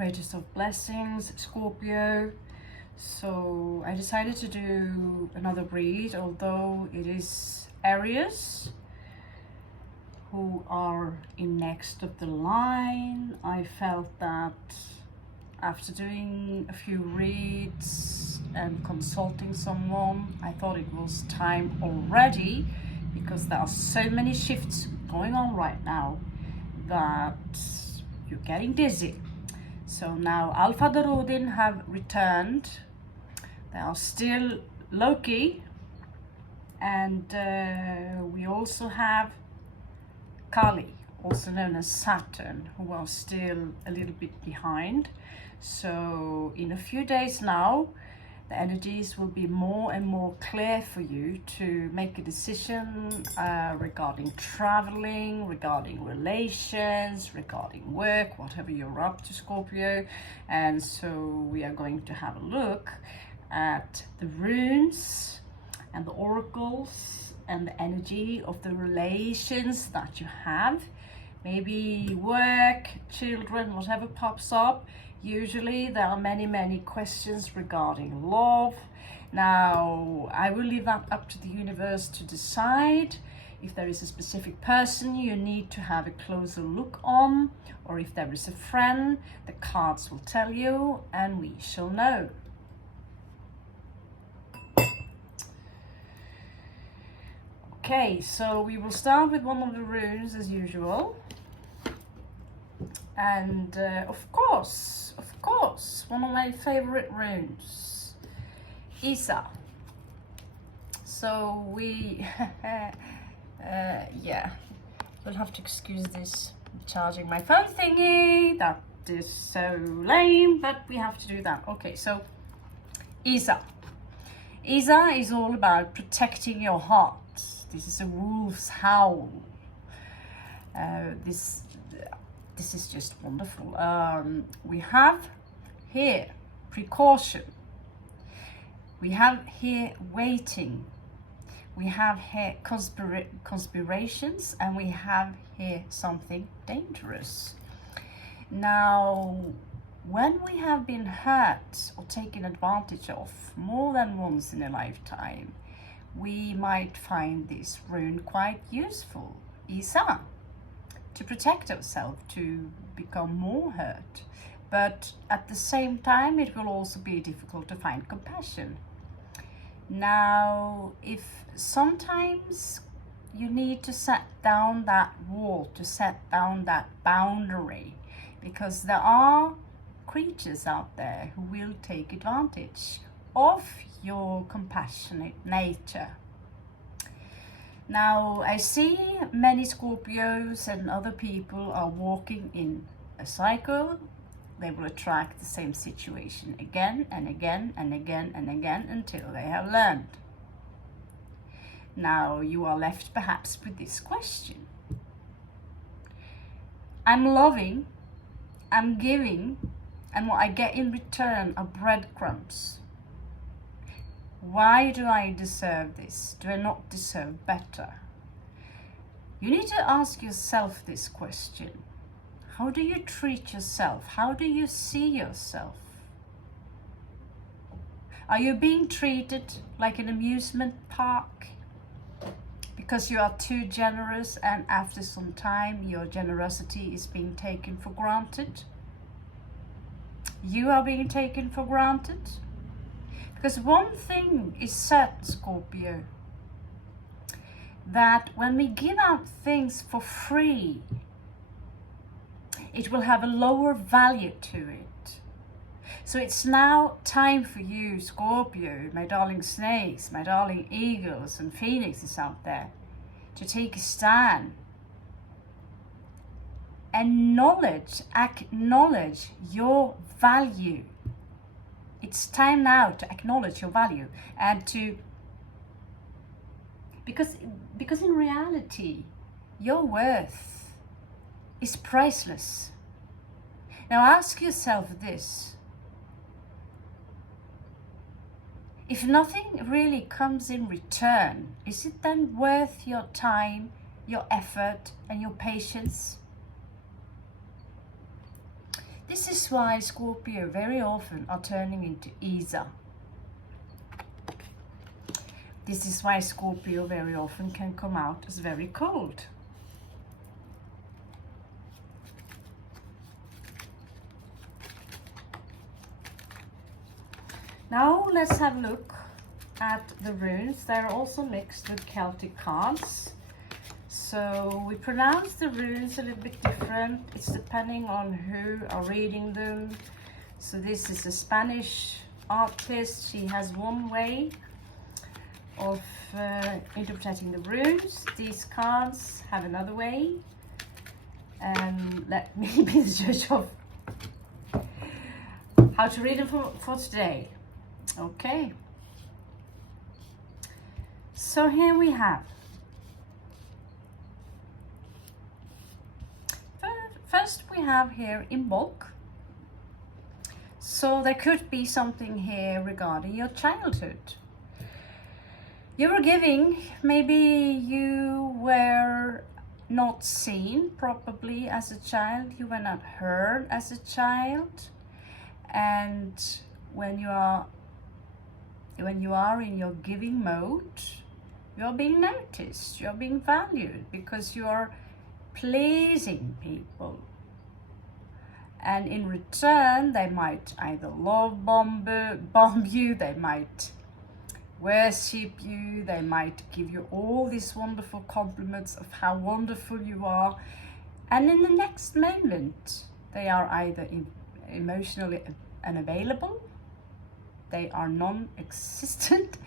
Greatest of blessings, Scorpio. So I decided to do another read, although it is Aries who are in next of the line. I felt that after doing a few reads and consulting someone, I thought it was time already, because there are so many shifts going on right now that you're getting dizzy. So now Alpha Dorodin have returned. They are still Loki, and we also have Kali, also known as Saturn, who are still a little bit behind. So in a few days now, the energies will be more and more clear for you to make a decision regarding traveling, regarding relations, regarding work, whatever you're up to, Scorpio. And so we are going to have a look at the runes and the oracles and the energy of the relations that you have. Maybe work, children, whatever pops up. Usually there are many questions regarding love. Now, I will leave that up to the universe to decide. If there is a specific person you need to have a closer look on, or if there is a friend, the cards will tell you and we shall know. Okay, so we will start with one of the runes as usual. And of course, one of my favorite runes, Isa. So we, yeah, you'll have to excuse this charging my phone thingy. That is so lame, but we have to do that. Okay, so Isa. Isa is all about protecting your heart. This is a wolf's howl. This is just wonderful. We have here precaution. We have here waiting. We have here conspirations, and we have here something dangerous. Now, when we have been hurt or taken advantage of more than once in a lifetime, we might find this rune quite useful, Isa, to protect ourselves, to become more hurt. But at the same time, it will also be difficult to find compassion. Now, if sometimes you need to set down that wall, to set down that boundary, because there are creatures out there who will take advantage of your compassionate nature. Now, I see many Scorpios and other people are walking in a cycle. They will attract the same situation again and again and again and again until they have learned. Now, you are left perhaps with this question. I'm loving, I'm giving, and what I get in return are breadcrumbs. Why do I deserve this? Do I not deserve better? You need to ask yourself this question. How do you treat yourself? How do you see yourself? Are you being treated like an amusement park because you are too generous, and after some time your generosity is being taken for granted? You are being taken for granted? Because one thing is set, Scorpio, that when we give out things for free, it will have a lower value to it. So it's now time for you, Scorpio, my darling snakes, my darling eagles and phoenixes out there, to take a stand. Acknowledge your value. It's time now to acknowledge your value, and to, because in reality, your worth is priceless. Now ask yourself this. If nothing really comes in return, is it then worth your time, your effort, and your patience? This is why Scorpio very often are turning into Isa. This is why Scorpio very often can come out as very cold. Now let's have a look at the runes. They're also mixed with Celtic cards. So we pronounce the runes a little bit different. It's depending on who are reading them. So this is a Spanish artist. She has one way of interpreting the runes. These cards have another way. And let me be the judge of how to read them for today. Okay. So here we have. First we have here in bulk. So there could be something here regarding your childhood. You were giving, maybe you were not seen properly as a child, you were not heard as a child, and when you are in your giving mode, you're being noticed, you're being valued because you are pleasing people, and in return they might either love bomb you, they might worship you, they might give you all these wonderful compliments of how wonderful you are, and in the next moment they are either emotionally unavailable, they are non-existent,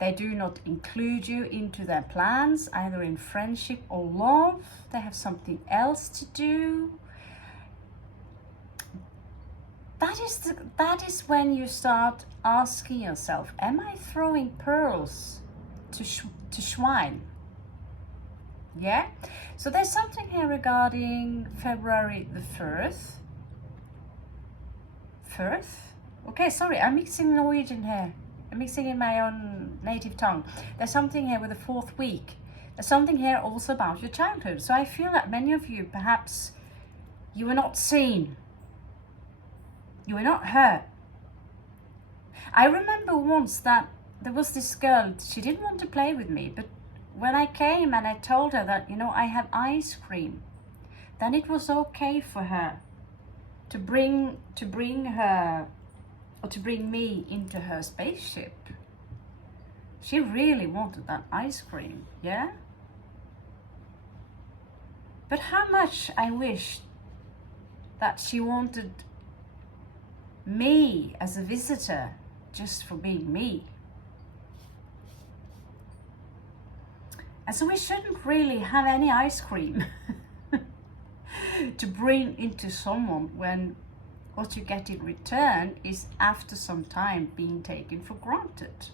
they do not include you into their plans, either in friendship or love, they have something else to do. That is when you start asking yourself, am I throwing pearls to swine? Yeah? So there's something here regarding February the 1st. Okay, sorry, I'm mixing Norwegian here. I'm mixing in my own native tongue. There's something here with the 4th week. There's something here also about your childhood. So I feel that many of you, perhaps, you were not seen. You were not heard. I remember once that there was this girl, she didn't want to play with me, but when I came and I told her that, you know, I have ice cream, then it was okay for her to bring her, or to bring me into her spaceship. She really wanted that ice cream, yeah? But how much I wished that she wanted me as a visitor just for being me. And so we shouldn't really have any ice cream to bring into someone when what you get in return is after some time being taken for granted.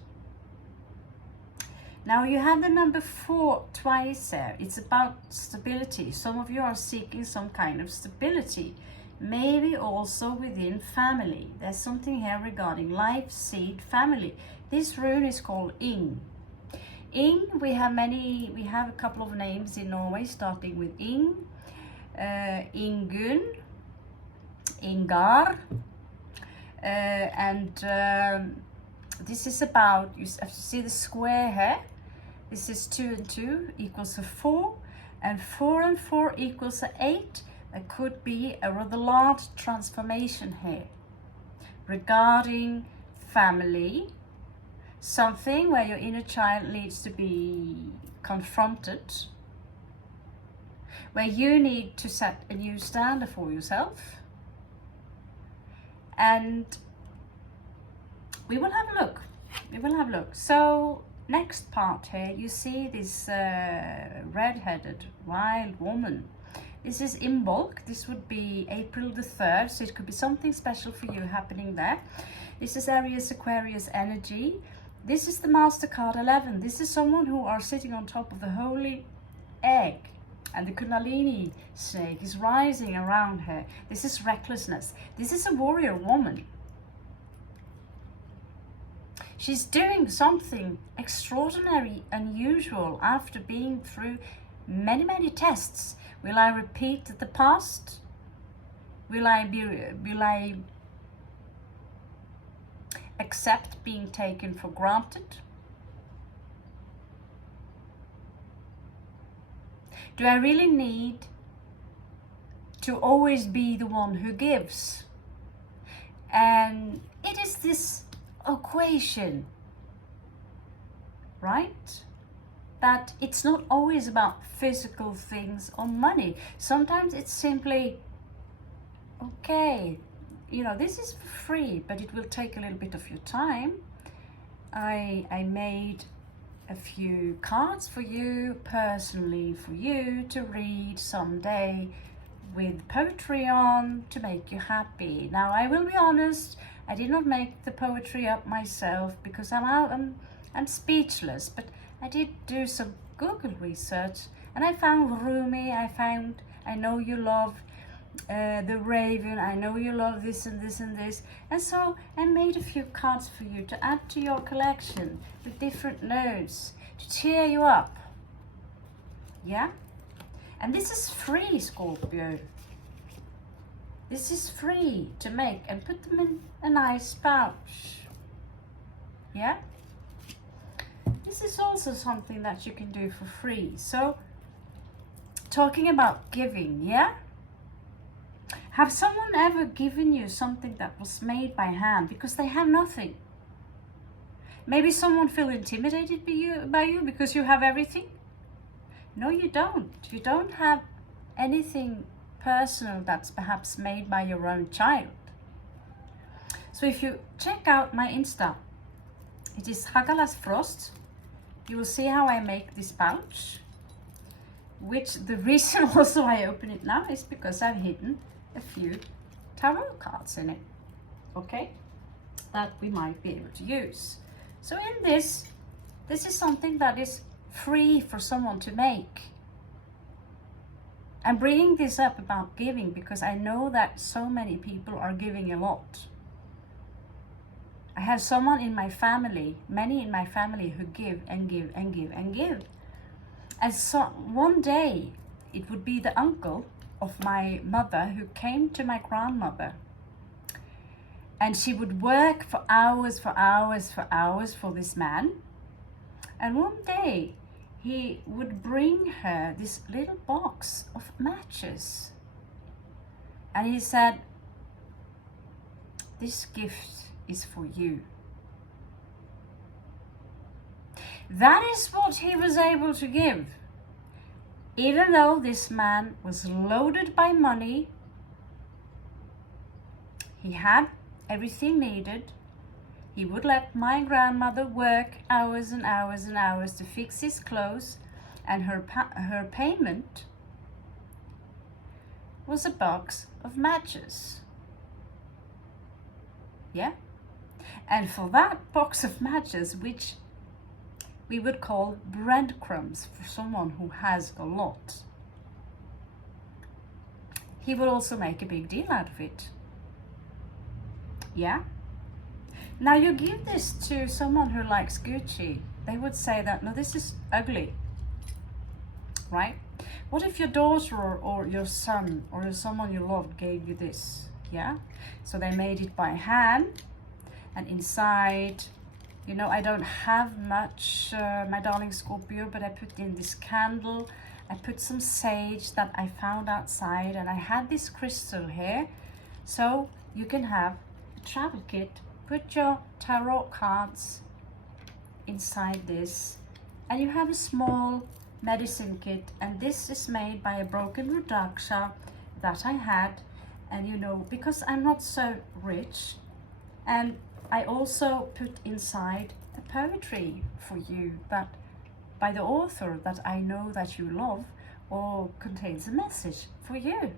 Now you have the number 4 twice there. It's about stability. Some of you are seeking some kind of stability. Maybe also within family. There's something here regarding life, seed, family. This rune is called Ing. Ing, we have a couple of names in Norway starting with Ing, Ingun, Ingar, and this is about, you have to see the square here. This is 2 and 2 equals a 4, and 4 and 4 equals a 8. There could be a rather large transformation here regarding family, something where your inner child needs to be confronted, where you need to set a new standard for yourself. And we will have a look. So next part here, you see this red-headed wild woman. This is in bulk. This would be April the 3rd, so it could be something special for you happening there. This is Aries Aquarius energy. This is the Master card 11. This is someone who are sitting on top of the holy egg, and the Kundalini snake is rising around her. This is recklessness. This is a warrior woman. She's doing something extraordinary, unusual after being through many tests. Will I repeat the past? Will I accept being taken for granted? Do I really need to always be the one who gives? And it is this equation, right? That it's not always about physical things or money. Sometimes it's simply, okay, you know, this is for free, but it will take a little bit of your time. I made a few cards for you, personally for you to read someday with poetry on to make you happy. Now, I will be honest, I did not make the poetry up myself because I'm speechless, but I did do some Google research and I found Rumi, I know you love the Raven, I know you love this and this and this, and so I made a few cards for you to add to your collection with different notes to cheer you up. Yeah? And this is free, Scorpio. This is free to make and put them in a nice pouch. Yeah? This is also something that you can do for free. So, talking about giving, yeah? Have someone ever given you something that was made by hand because they have nothing? Maybe someone feel intimidated by you because you have everything? No, you don't. You don't have anything personal that's perhaps made by your own child. So if you check out my Insta, it is Hagalas Frost. You will see how I make this pouch, which the reason also I open it now is because I've hidden a few tarot cards in it, okay, that we might be able to use. So in this is something that is free for someone to make. I'm bringing this up about giving because I know that so many people are giving a lot. I have someone in my family, many in my family, who give and give and give and give. And so one day it would be the uncle of my mother who came to my grandmother, and she would work for hours for this man. And one day he would bring her this little box of matches, and he said, "This gift is for you." That is what he was able to give. Even though this man was loaded by money, he had everything needed. He would let my grandmother work hours and hours and hours to fix his clothes, and her payment was a box of matches. Yeah? And for that box of matches, which we would call breadcrumbs for someone who has a lot, he would also make a big deal out of it. Yeah? Now you give this to someone who likes Gucci, they would say that, no, this is ugly, right? What if your daughter or your son or someone you loved gave you this? Yeah? So they made it by hand, and inside, you know, I don't have much, my darling Scorpio, but I put in this candle, I put some sage that I found outside, and I had this crystal here. So you can have a travel kit, put your tarot cards inside this, and you have a small medicine kit, and this is made by a broken Rudraksha that I had. And you know, because I'm not so rich, and I also put inside a poetry for you that by the author that I know that you love, or contains a message for you.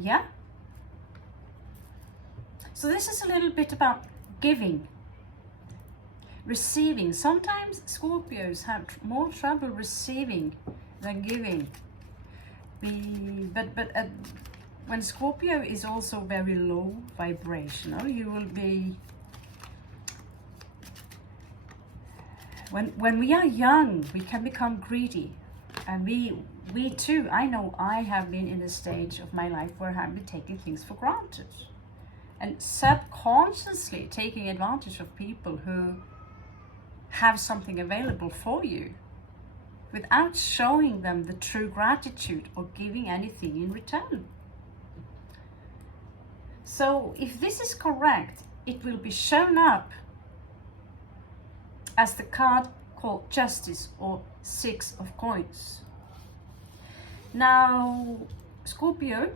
Yeah? So this is a little bit about giving, receiving. Sometimes Scorpios have more trouble receiving than giving. But when Scorpio is also very low vibrational, you will be, when we are young, we can become greedy, And we too, I know I have been in a stage of my life where I've been taking things for granted and subconsciously taking advantage of people who have something available for you without showing them the true gratitude or giving anything in return. So if this is correct, it will be shown up as the card called Justice or Six of Coins. Now, Scorpio,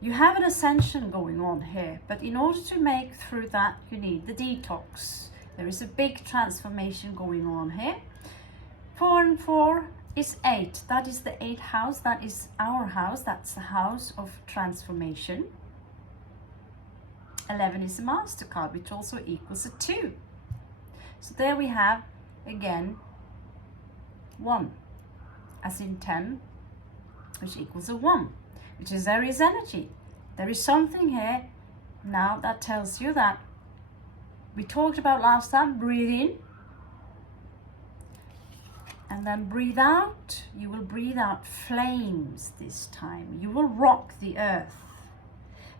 you have an ascension going on here, but in order to make through that, you need the detox. There is a big transformation going on here. 4 and 4 is 8. That is the 8th house. That is our house. That's the house of transformation. 11 is a master card, which also equals a 2. So there we have, again, 1, as in 10, which equals a 1, which is Aries energy. There is something here now that tells you that we talked about last time. Breathe in and then breathe out. You will breathe out flames this time. You will rock the earth.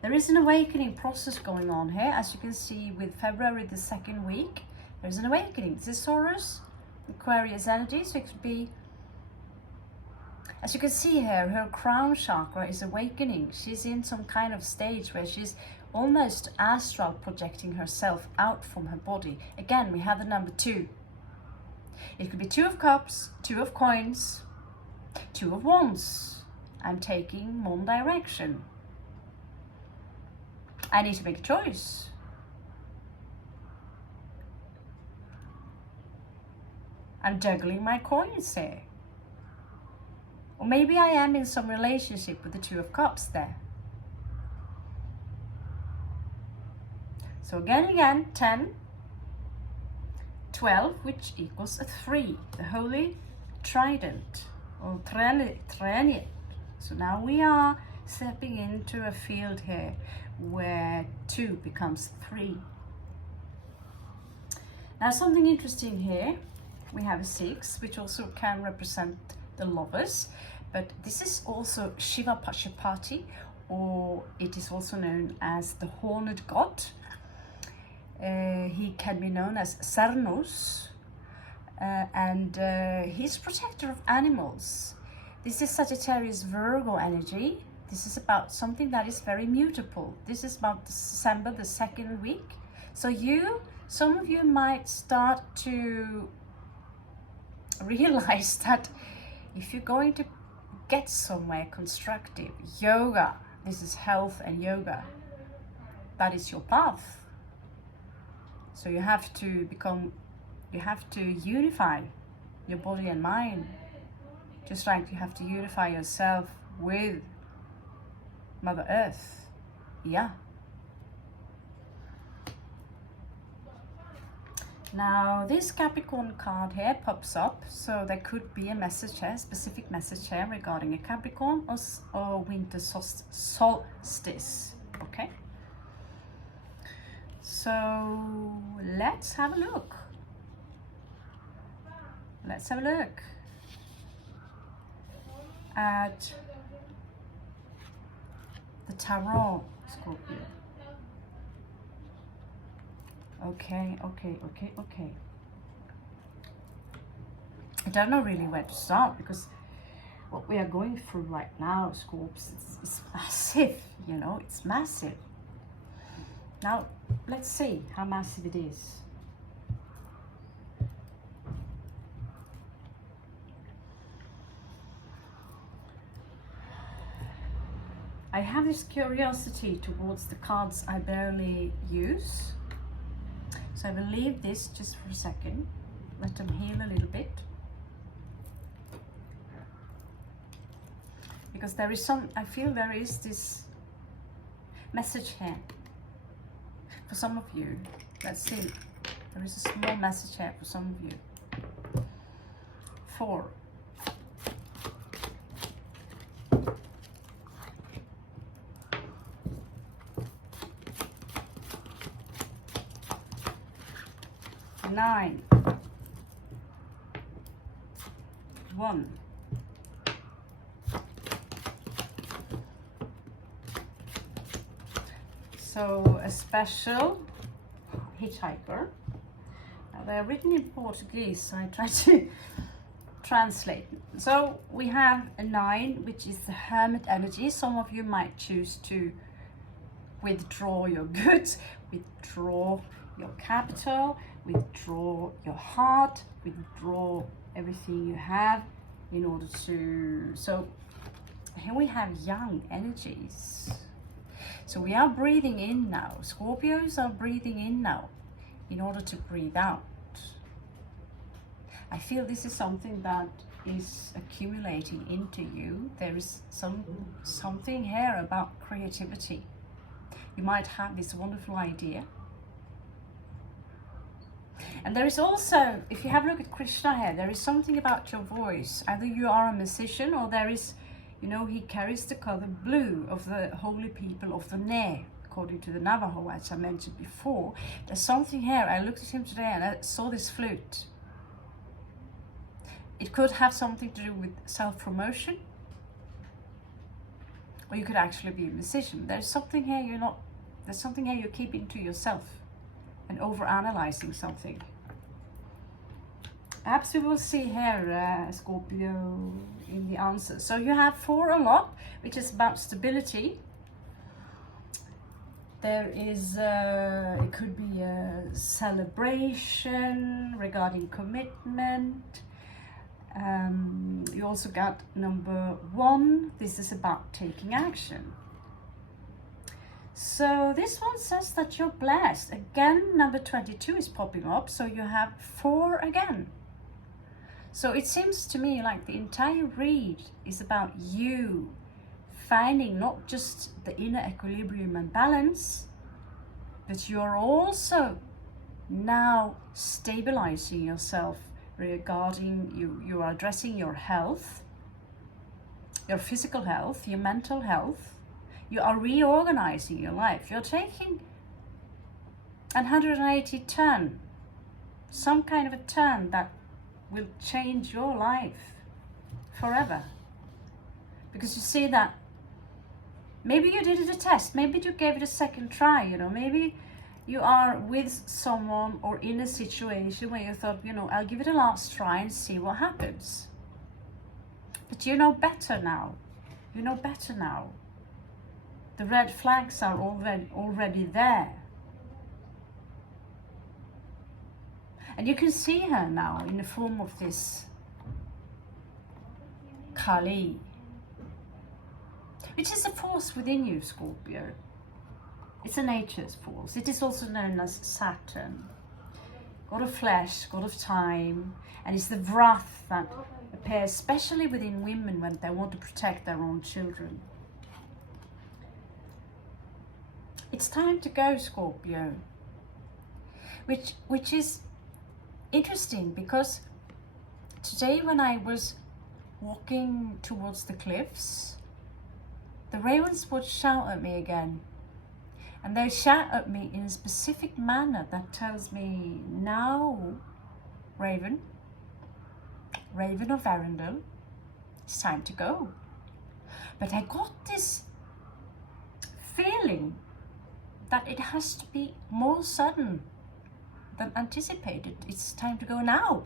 There is an awakening process going on here, as you can see with February the 2nd week. There's an awakening. This is Taurus, Aquarius energy, so it could be, as you can see here, her crown chakra is awakening. She's in some kind of stage where she's almost astral projecting herself out from her body. Again, we have the number 2. It could be 2 of Cups, 2 of Coins, 2 of Wands. I'm taking one direction. I need to make a choice. I'm juggling my coins here. Or maybe I am in some relationship with the 2 of Cups there. So again, 10, 12, which equals a 3, the Holy Trident, or Trinity. So now we are stepping into a field here where 2 becomes 3. Now something interesting here, we have a 6, which also can represent the lovers, but this is also Shiva Pashupati, or it is also known as the horned god. He can be known as Cernos, and he's protector of animals. This is Sagittarius Virgo energy. This is about something that is very mutable. This is about December the 2nd week. So some of you might start to realize that if you're going to get somewhere constructive, yoga, this is health and yoga, that is your path. So you have to unify your body and mind, just like you have to unify yourself with Mother Earth. Yeah. Now this Capricorn card here pops up, so there could be a message here, specific message here regarding a Capricorn or winter solstice. Okay. So let's have a look. Let's have a look at the tarot, Scorpio. Okay. I don't know really where to start, because what we are going through right now, Scorps, it's massive, you know, it's massive. Now, let's see how massive it is. I have this curiosity towards the cards I barely use. So I will leave this just for a second. Let them heal a little bit. Because there is I feel there is this message here. For some of you, let's see, there is a small message here for some of you. 4. Nine. one. So a special hitchhiker. Now they're written in Portuguese, so I try to translate. So we have a 9, which is the hermit energy. Some of you might choose to withdraw your goods, withdraw your capital, withdraw your heart, withdraw everything you have in order to, so here we have young energies. So we are breathing in now. Scorpios are breathing in now in order to breathe out. I feel this is something that is accumulating into you. There is something here about creativity. You might have this wonderful idea. And there is also, if you have a look at Krishna here, there is something about your voice. Either you are a musician, or there is, you know, he carries the color blue of the holy people of the Ne, according to the Navajo, as I mentioned before. There's something here. I looked at him today and I saw this flute. It could have something to do with self-promotion, or you could actually be a musician. There's something here there's something here you're keeping to yourself and over-analyzing something. Perhaps we will see here, Scorpio, in the answer. So you have 4 a lot, which is about stability. There is, it could be a celebration regarding commitment. You also got number 1. This is about taking action. So this one says that you're blessed. Again, number 22 is popping up. So you have 4 again. So it seems to me like the entire read is about you finding not just the inner equilibrium and balance, but you're also now stabilizing yourself regarding you are addressing your health, your physical health, your mental health. You are reorganizing your life. You're taking an 180 turn, some kind of a turn that will change your life forever. Because you see that maybe you did it a test, maybe you gave it a second try, you know, maybe you are with someone or in a situation where you thought, you know, I'll give it a last try and see what happens. But you know better now. You know better now. The red flags are already there. And you can see her now in the form of this Kali, which is a force within you, Scorpio. It's a nature's force. It is also known as Saturn, god of flesh, god of time, and it's the wrath that appears especially within women when they want to protect their own children. It's time to go, Scorpio, which is interesting because today when I was walking towards the cliffs, the ravens would shout at me again. And they shout at me in a specific manner that tells me, now, Raven of Arundel, it's time to go. But I got this feeling that it has to be more sudden than anticipated. It's time to go now.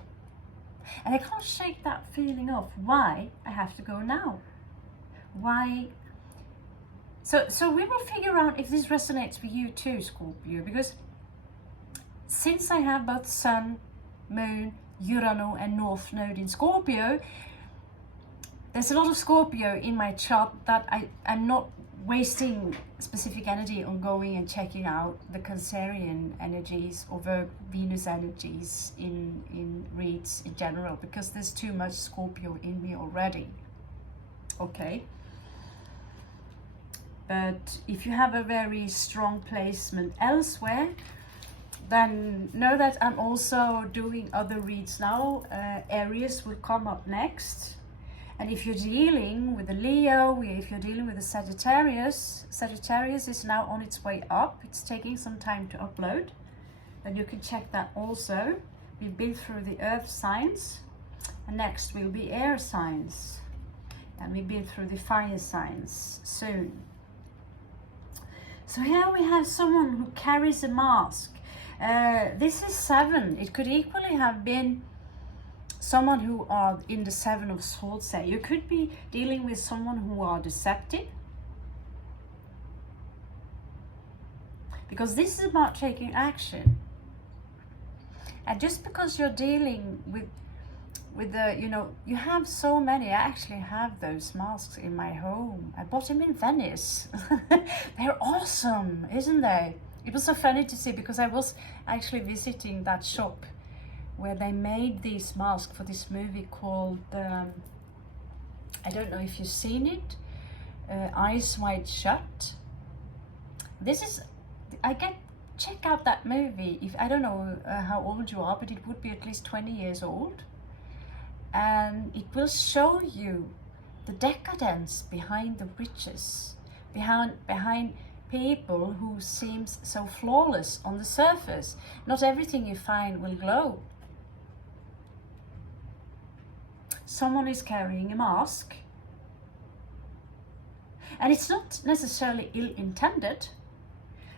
And I can't shake that feeling off. Why I have to go now? Why? So we will figure out if this resonates with you too, Scorpio, because since I have both Sun, Moon, Urano and North Node in Scorpio, there's a lot of Scorpio in my chart that I'm not wasting specific energy on going and checking out the Cancerian energies or Venus energies in reads in general, because there's too much Scorpio in me already. Okay. But if you have a very strong placement elsewhere, then know that I'm also doing other reads now. Aries will come up next. And if you're dealing with a Leo, if you're dealing with a Sagittarius is now on its way up. It's taking some time to upload. Then you can check that also. We've been through the earth signs. And next will be air signs. And we've been through the fire signs soon. So here we have someone who carries a mask. This is 7. It could equally have been someone who are in the 7 of Swords. You could be dealing with someone who are deceptive. Because this is about taking action. And just because you're dealing with the, you know, you have so many. I actually have those masks in my home. I bought them in Venice. They're awesome, isn't they? It was so funny to see because I was actually visiting that shop where they made these masks for this movie called, I don't know if you've seen it, Eyes Wide Shut. This is, check out that movie. If I don't know how old you are, but it would be at least 20 years old. And it will show you the decadence behind the riches, behind people who seems so flawless on the surface. Not everything you find will glow. Someone is carrying a mask. And it's not necessarily ill-intended,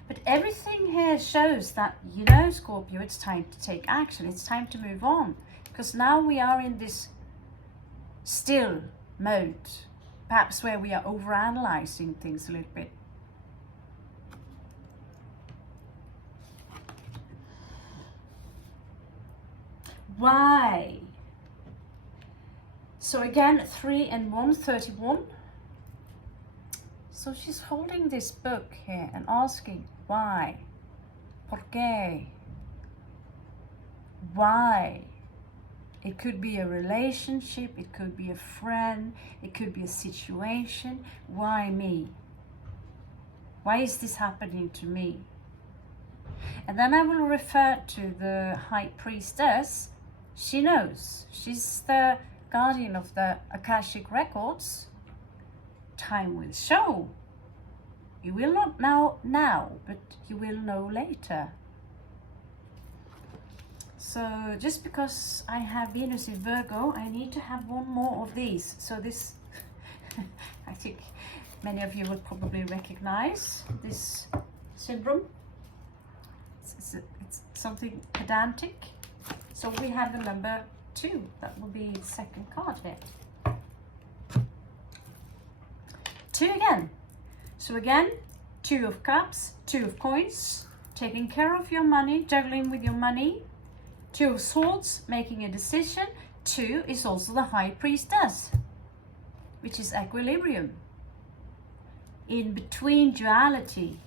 but everything here shows that, you know, Scorpio, it's time to take action. It's time to move on. Because now we are in this still mode, perhaps where we are overanalyzing things a little bit. Why? So again, 3 and 1, 31. So she's holding this book here and asking, why? ¿Por qué? Why? It could be a relationship, it could be a friend, it could be a situation. Why me? Why is this happening to me? And then I will refer to the High Priestess. She knows. She's the guardian of the Akashic Records. Time will show. You will not know now, but you will know later. So just because I have Venus in Virgo, I need to have one more of these. So this, I think many of you will probably recognize this syndrome. It's something pedantic. So we have the number 2. That will be the second card here. 2 again. So again, 2 of Cups, 2 of Coins, taking care of your money, juggling with your money. 2 of Swords, making a decision. 2 is also the High Priestess, which is equilibrium. In between duality.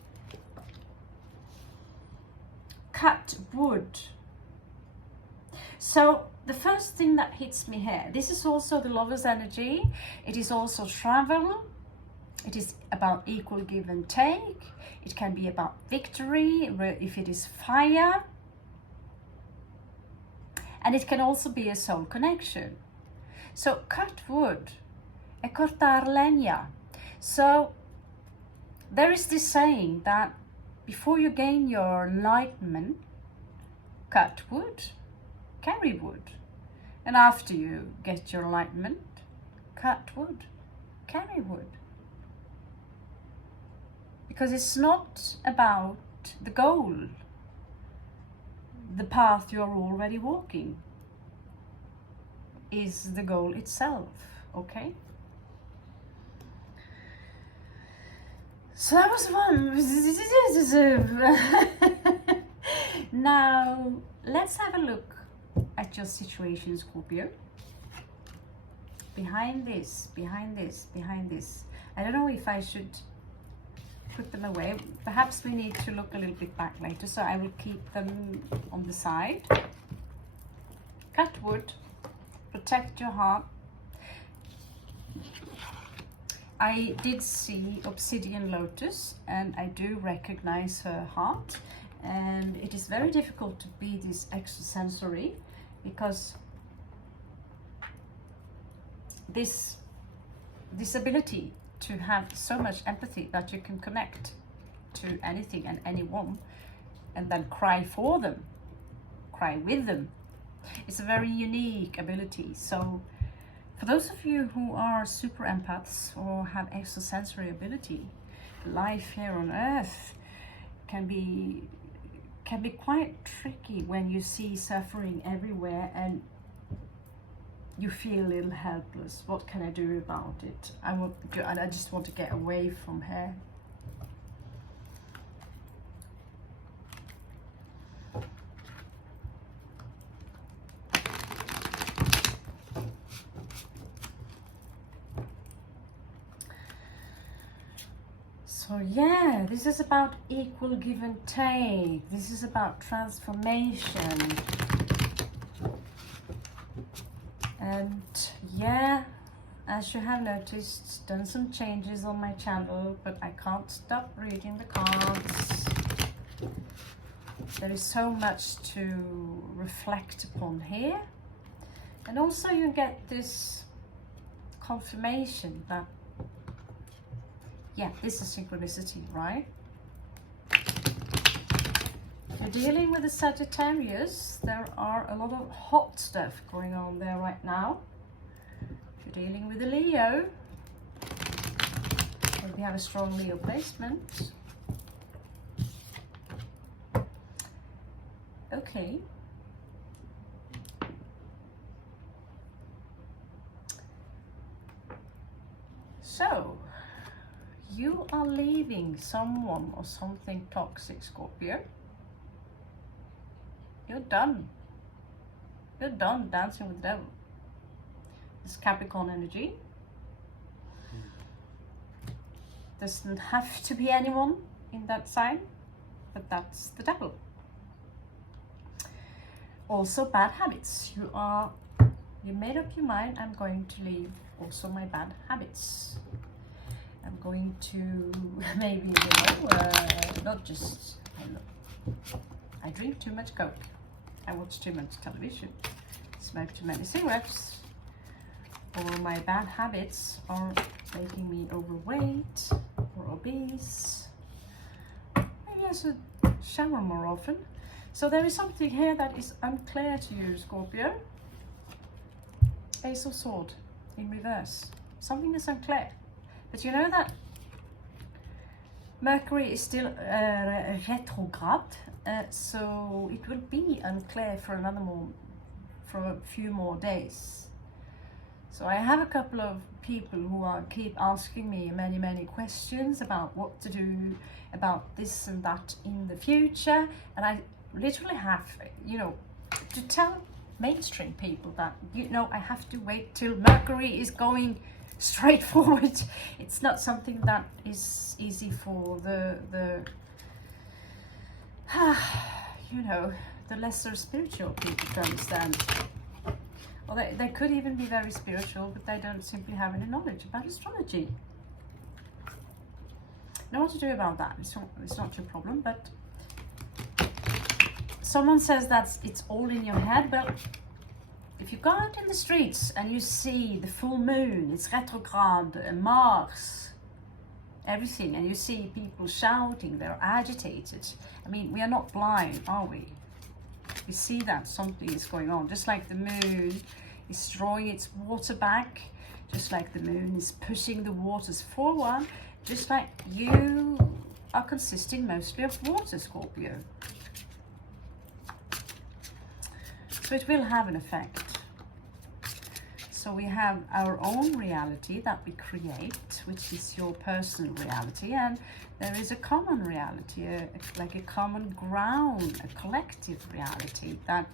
Cut wood. So the first thing that hits me here, this is also the Lover's energy. It is also travel. It is about equal give and take. It can be about victory if it is fire. And it can also be a soul connection. So cut wood, cortar leña. So there is this saying that before you gain your enlightenment, cut wood, carry wood. And after you get your enlightenment, cut wood, carry wood. Because it's not about the goal, the path you're already walking is the goal itself, okay? So that was one. Now, let's have a look at your situation, Scorpio. Behind this, behind this, behind this. I don't know if I should put them away. Perhaps we need to look a little bit back later, so I will keep them on the side. Cut wood, protect your heart. I did see Obsidian Lotus and I do recognize her heart, and it is very difficult to be this extrasensory because this ability to have so much empathy that you can connect to anything and anyone and then cry for them, cry with them. It's a very unique ability. So for those of you who are super empaths or have extrasensory ability, life here on Earth can be quite tricky when you see suffering everywhere and you feel a little helpless. What can I do about it? I just want to get away from here. So yeah, this is about equal give and take. This is about transformation. And yeah, as you have noticed, done some changes on my channel, but I can't stop reading the cards. There is so much to reflect upon here. And also you get this confirmation that, yeah, this is synchronicity, right? If you're dealing with a Sagittarius, there are a lot of hot stuff going on there right now. If you're dealing with a Leo, or if you have a strong Leo placement, okay. So, you are leaving someone or something toxic, Scorpio. You're done. You're done dancing with the devil. This Capricorn energy. Doesn't have to be anyone in that sign, but that's the devil. Also bad habits. You made up your mind, I'm going to leave also my bad habits. I'm going to maybe, not just, I drink too much Coke, I watch too much television, smoke too many cigarettes, or my bad habits are making me overweight or obese. Maybe I should shower more often. So there is something here that is unclear to you, Scorpio. Ace of Sword in reverse. Something is unclear. But you know that Mercury is still retrograde, so it will be unclear for a few more days. So I have a couple of people who keep asking me many questions about what to do about this and that in the future, and I literally have, to tell mainstream people that, I have to wait till Mercury is going straight forward. It's not something that is easy for the the lesser spiritual people to understand. Well, they could even be very spiritual, but they don't simply have any knowledge about astrology. Know what to do about that. It's not your problem, but someone says that it's all in your head. Well, if you go out in the streets and you see the full moon, it's retrograde, Mars, everything, and you see people shouting, they're agitated. I mean, we are not blind, are we? We see that something is going on, just like the moon is drawing its water back, just like the moon is pushing the waters forward, just like you are consisting mostly of water, Scorpio. So it will have an effect. So we have our own reality that we create, which is your personal reality, and there is a common reality, like a common ground, a collective reality that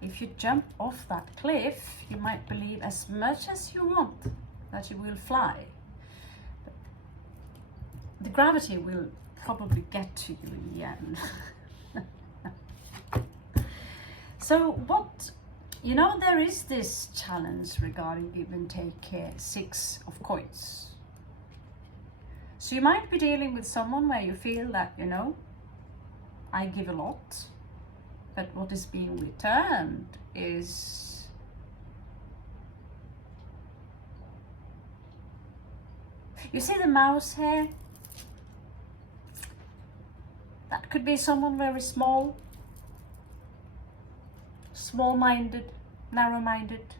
if you jump off that cliff, you might believe as much as you want that you will fly. But the gravity will probably get to you in the end. So what, there is this challenge regarding give and take here, 6 of coins. So you might be dealing with someone where you feel that, I give a lot, but what is being returned is you see the mouse here? That could be someone very small small-minded, narrow-minded.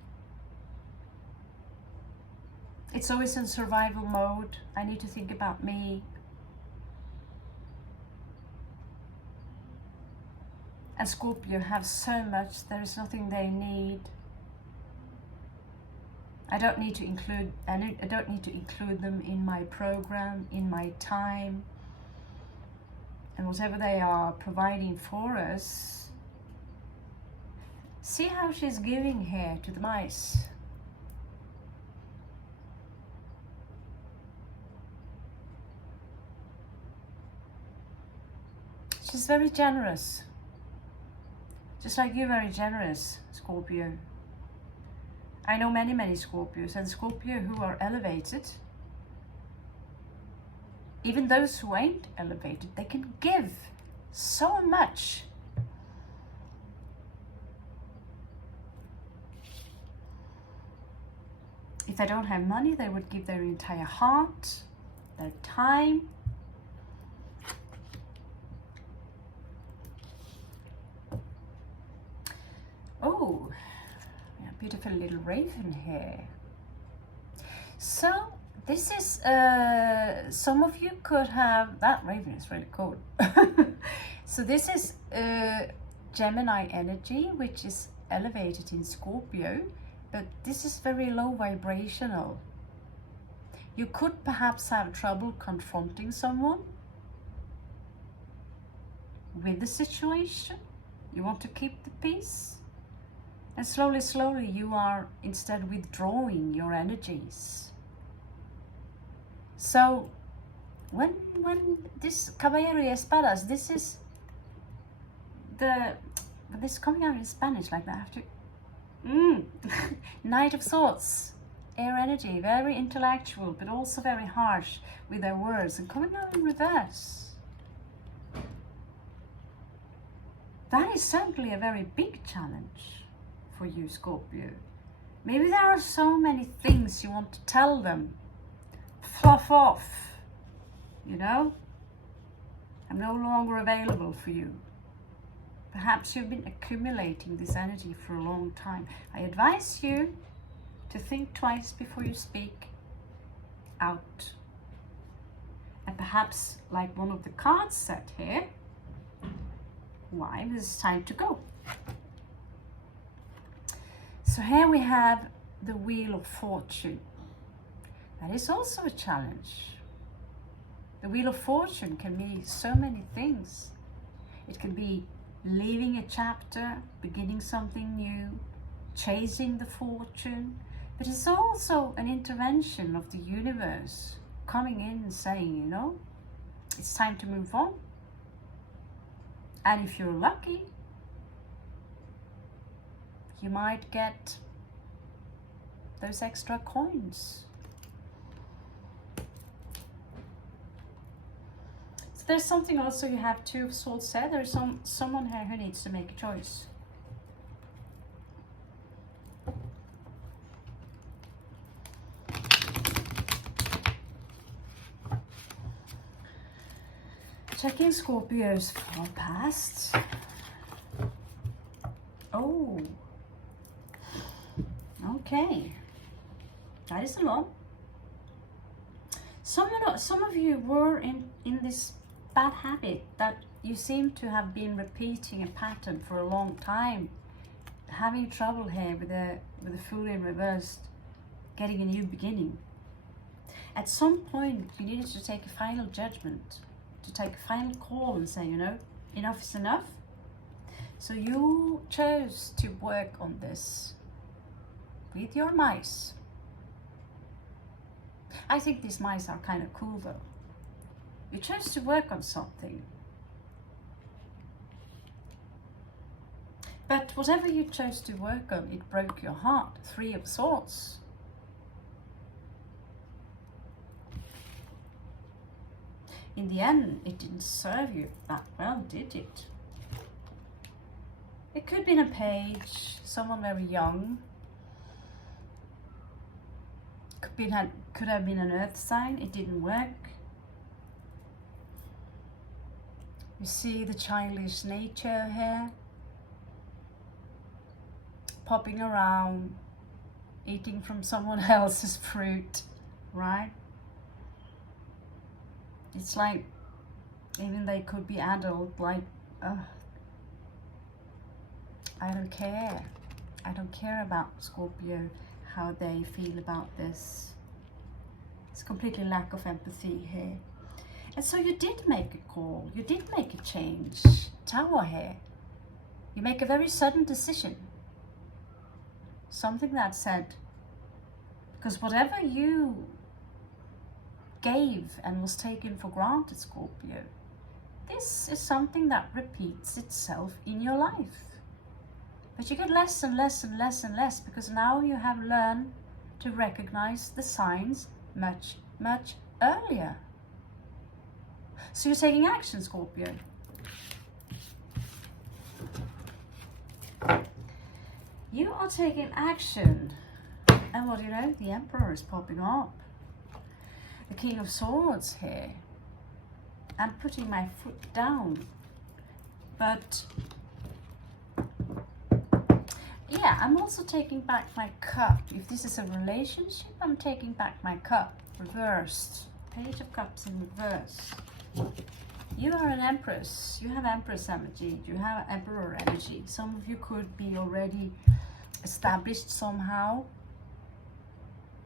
It's always in survival mode. I need to think about me. And Scorpio have so much, there is nothing they need. I don't need to include them in my program, in my time. And whatever they are providing for us. See how she's giving here to the mice. She's very generous. Just like you're very generous, Scorpio. I know many Scorpios, and Scorpio who are elevated. Even those who ain't elevated, they can give so much. If they don't have money, they would give their entire heart, their time. Oh, yeah, beautiful little raven here. So this is, some of you could have, that raven is really cool. So this is Gemini energy, which is elevated in Scorpio, but this is very low vibrational. You could perhaps have trouble confronting someone with the situation. You want to keep the peace. And slowly you are instead withdrawing your energies. So when this Caballero de Espadas, this is this coming out in Spanish like that. I have to Knight of Swords, air energy, very intellectual but also very harsh with their words, and coming out in reverse. That is certainly a very big challenge for you, Scorpio. Maybe there are so many things you want to tell them. Fluff off, you know? I'm no longer available for you. Perhaps you've been accumulating this energy for a long time. I advise you to think twice before you speak out. And perhaps, like one of the cards said here, why it's time to go. So here we have the Wheel of Fortune. That is also a challenge. The Wheel of Fortune can be so many things. It can be leaving a chapter, beginning something new, chasing the fortune. But it's also an intervention of the universe coming in and saying, you know, it's time to move on. And if you're lucky, you might get those extra coins. So there's something also, you have Two of Swords there. There's someone here who needs to make a choice. Checking Scorpios far past. Oh. Okay, that is a lot. Some of you were in this bad habit that you seem to have been repeating a pattern for a long time, having trouble here with the Fool in reversed, getting a new beginning. At some point, you needed to take a final judgment, to take a final call and say, you know, enough is enough. So you chose to work on this with your mice. I think these mice are kind of cool though. You chose to work on something. But whatever you chose to work on, it broke your heart. Three of Swords. In the end, it didn't serve you that well, did it? It could have been a page, someone very young. Could have been an earth sign. It didn't work. You see the childish nature here. popping around, eating from someone else's fruit, right? It's like, even they could be adult, like, I don't care. I don't care about Scorpio, how they feel about this. It's completely lack of empathy here. And so you did make a call, you did make a change. Tower here. You make a very sudden decision. Something that said, because whatever you gave and was taken for granted, Scorpio, this is something that repeats itself in your life. But you get less and less and less and less, because now you have learned to recognize the signs much, much earlier. So you're taking action, Scorpio. You are taking action. And what do you know? The Emperor is popping up. The King of Swords here. I'm putting my foot down. But yeah, I'm also taking back my cup. If this is a relationship, I'm taking back my cup. Reversed. Page of Cups in reverse. You are an Empress. You have Empress energy. You have Emperor energy. Some of you could be already established somehow.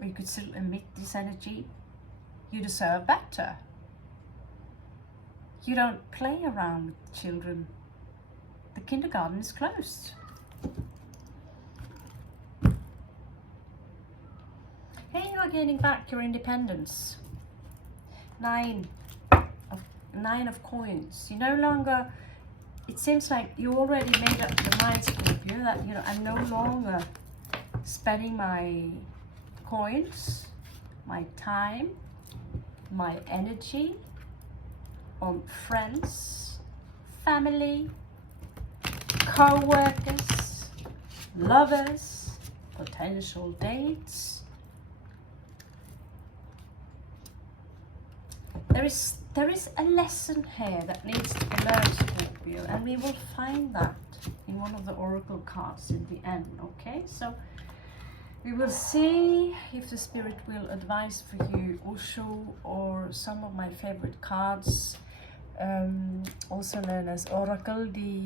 Or you could still emit this energy. You deserve better. You don't play around with children. The kindergarten is closed. Hey, you are gaining back your independence. Nine of coins. You no longer, it seems like you already made up your mind, Scorpio, that, you know, I'm no longer spending my coins, my time, my energy on friends, family, co-workers, lovers, potential dates. There is a lesson here that needs to be learned, Scorpio, and we will find that in one of the oracle cards in the end, okay? So we will see if the spirit will advise for you Osho or some of my favorite cards, also known as Oracle de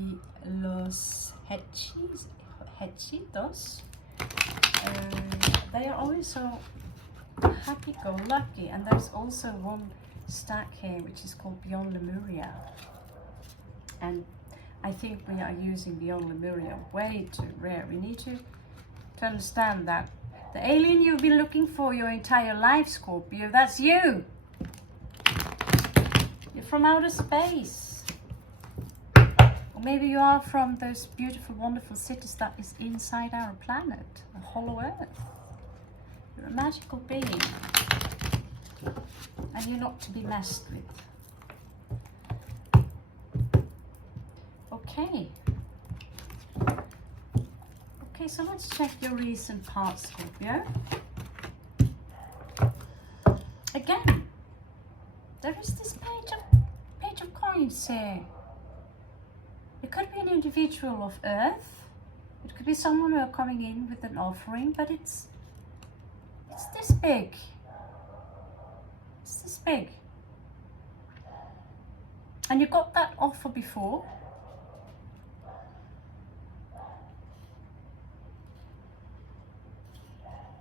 los Hechitos. They are always so happy-go-lucky, and there's also one stack here which is called Beyond Lemuria, and I think we are using Beyond Lemuria way too rare. We need to understand that the alien you've been looking for your entire life, Scorpio, that's you. You're from outer space, or maybe you are from those beautiful, wonderful cities that is inside our planet, a hollow earth. You're a magical being, and you're not to be messed with. Okay. Okay, so let's check your recent parts, Scorpio. Again, there is this page of coins here. It could be an individual of Earth. It could be someone who are coming in with an offering, but it's this big. It's this big. And you got that offer before.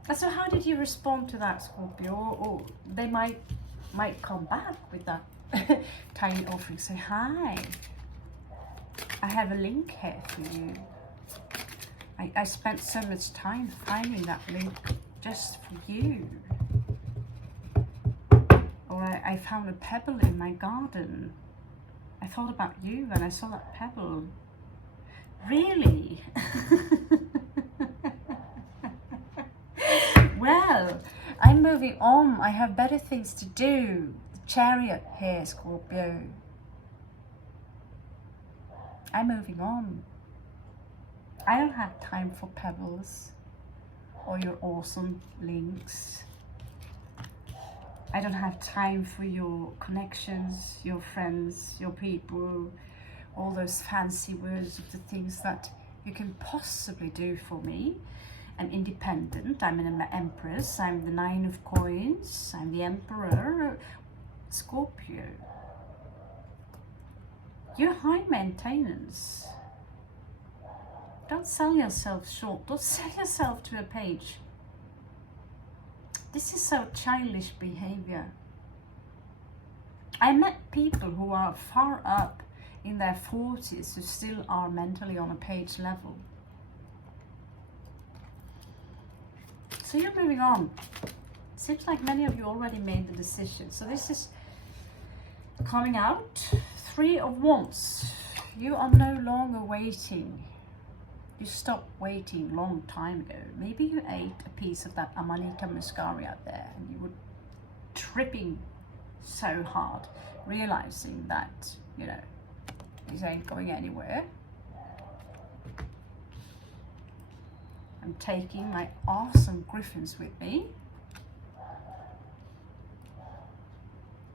And so how did you respond to that, Scorpio? Or they might come back with that tiny offering. Say, hi, I have a link here for you. I spent so much time finding that link just for you. Or I found a pebble in my garden. I thought about you when I saw that pebble. Really? Well, I'm moving on. I have better things to do. The Chariot here, Scorpio. I'm moving on. I don't have time for pebbles or your awesome links. I don't have time for your connections, your friends, your people, all those fancy words of the things that you can possibly do for me. I'm independent, I'm an empress, I'm the 9 of coins, I'm the emperor. Scorpio, you're high maintenance. Don't sell yourself short, don't sell yourself to a page. This is so childish behavior. I met people who are far up in their 40s who still are mentally on a page level. So you're moving on. Seems like many of you already made the decision. So this is coming out. 3 of Wands. You are no longer waiting. You stopped waiting long time ago. Maybe you ate a piece of that Amanita muscaria there and you were tripping so hard, realizing that, you know, this ain't going anywhere. I'm taking my awesome griffins with me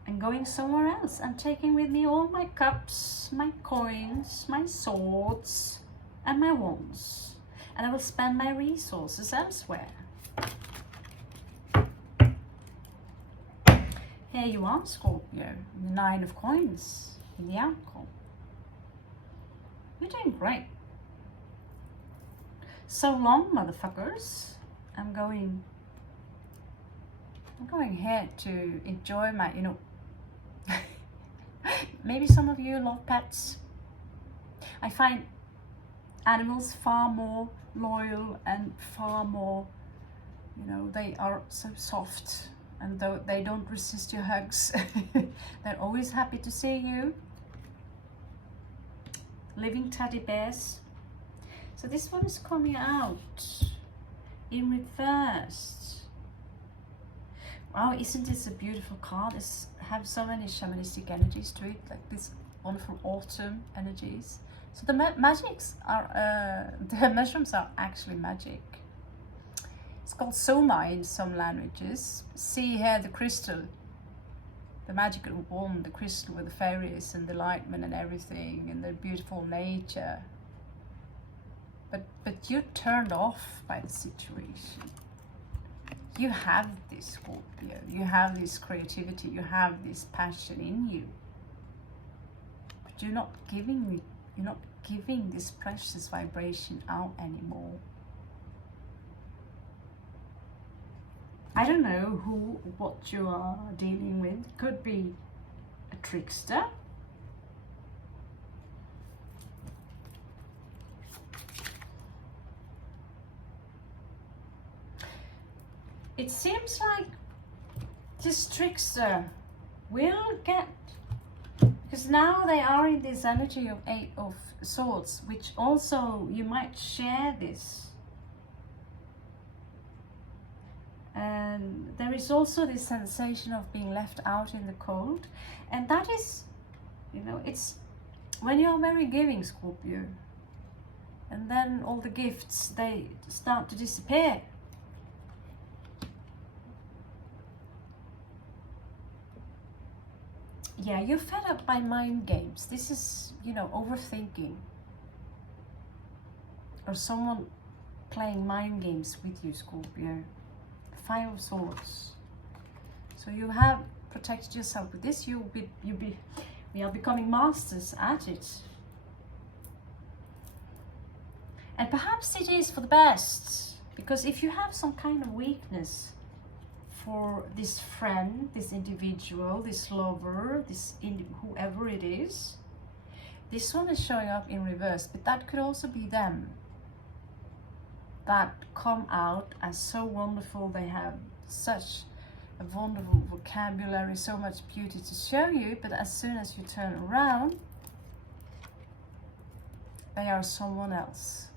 and going somewhere else. I'm taking with me all my cups, my coins, my swords and my wands, and I will spend my resources elsewhere. Here you are, Scorpio, the 9 of coins in the outcome. You're doing great. So long, motherfuckers. I'm going here to enjoy my, you know, maybe some of you love pets. I find animals far more loyal and far more, you know, they are so soft, and though they don't resist your hugs, they're always happy to see you. Living teddy bears. So this one is coming out in reverse. Wow, isn't this a beautiful card? It has so many shamanistic energies to it, like this wonderful autumn energies. So the magics are, the mushrooms are actually magic. It's called soma in some languages. See here the crystal, the magical wand, the crystal with the fairies and the lightning and everything, and the beautiful nature. But you're turned off by the situation. You have this, Scorpio. You have this creativity. You have this passion in you. But you're not giving this precious vibration out anymore. I don't know what you are dealing with. Could be a trickster. It seems like this trickster will get, because now they are in this energy of 8 of Swords, which also you might share this. And there is also this sensation of being left out in the cold, and that is, you know, it's when you are very giving, Scorpio, and then all the gifts, they start to disappear. Yeah, you're fed up by mind games. This is, you know, overthinking. Or someone playing mind games with you, Scorpio. 5 of Swords. So you have protected yourself with this. We are becoming masters at it. And perhaps it is for the best. Because if you have some kind of weakness for this friend, this individual, this lover, whoever it is, this one is showing up in reverse, but that could also be them that come out as so wonderful. They have such a wonderful vocabulary, so much beauty to show you, but as soon as you turn around, they are someone else.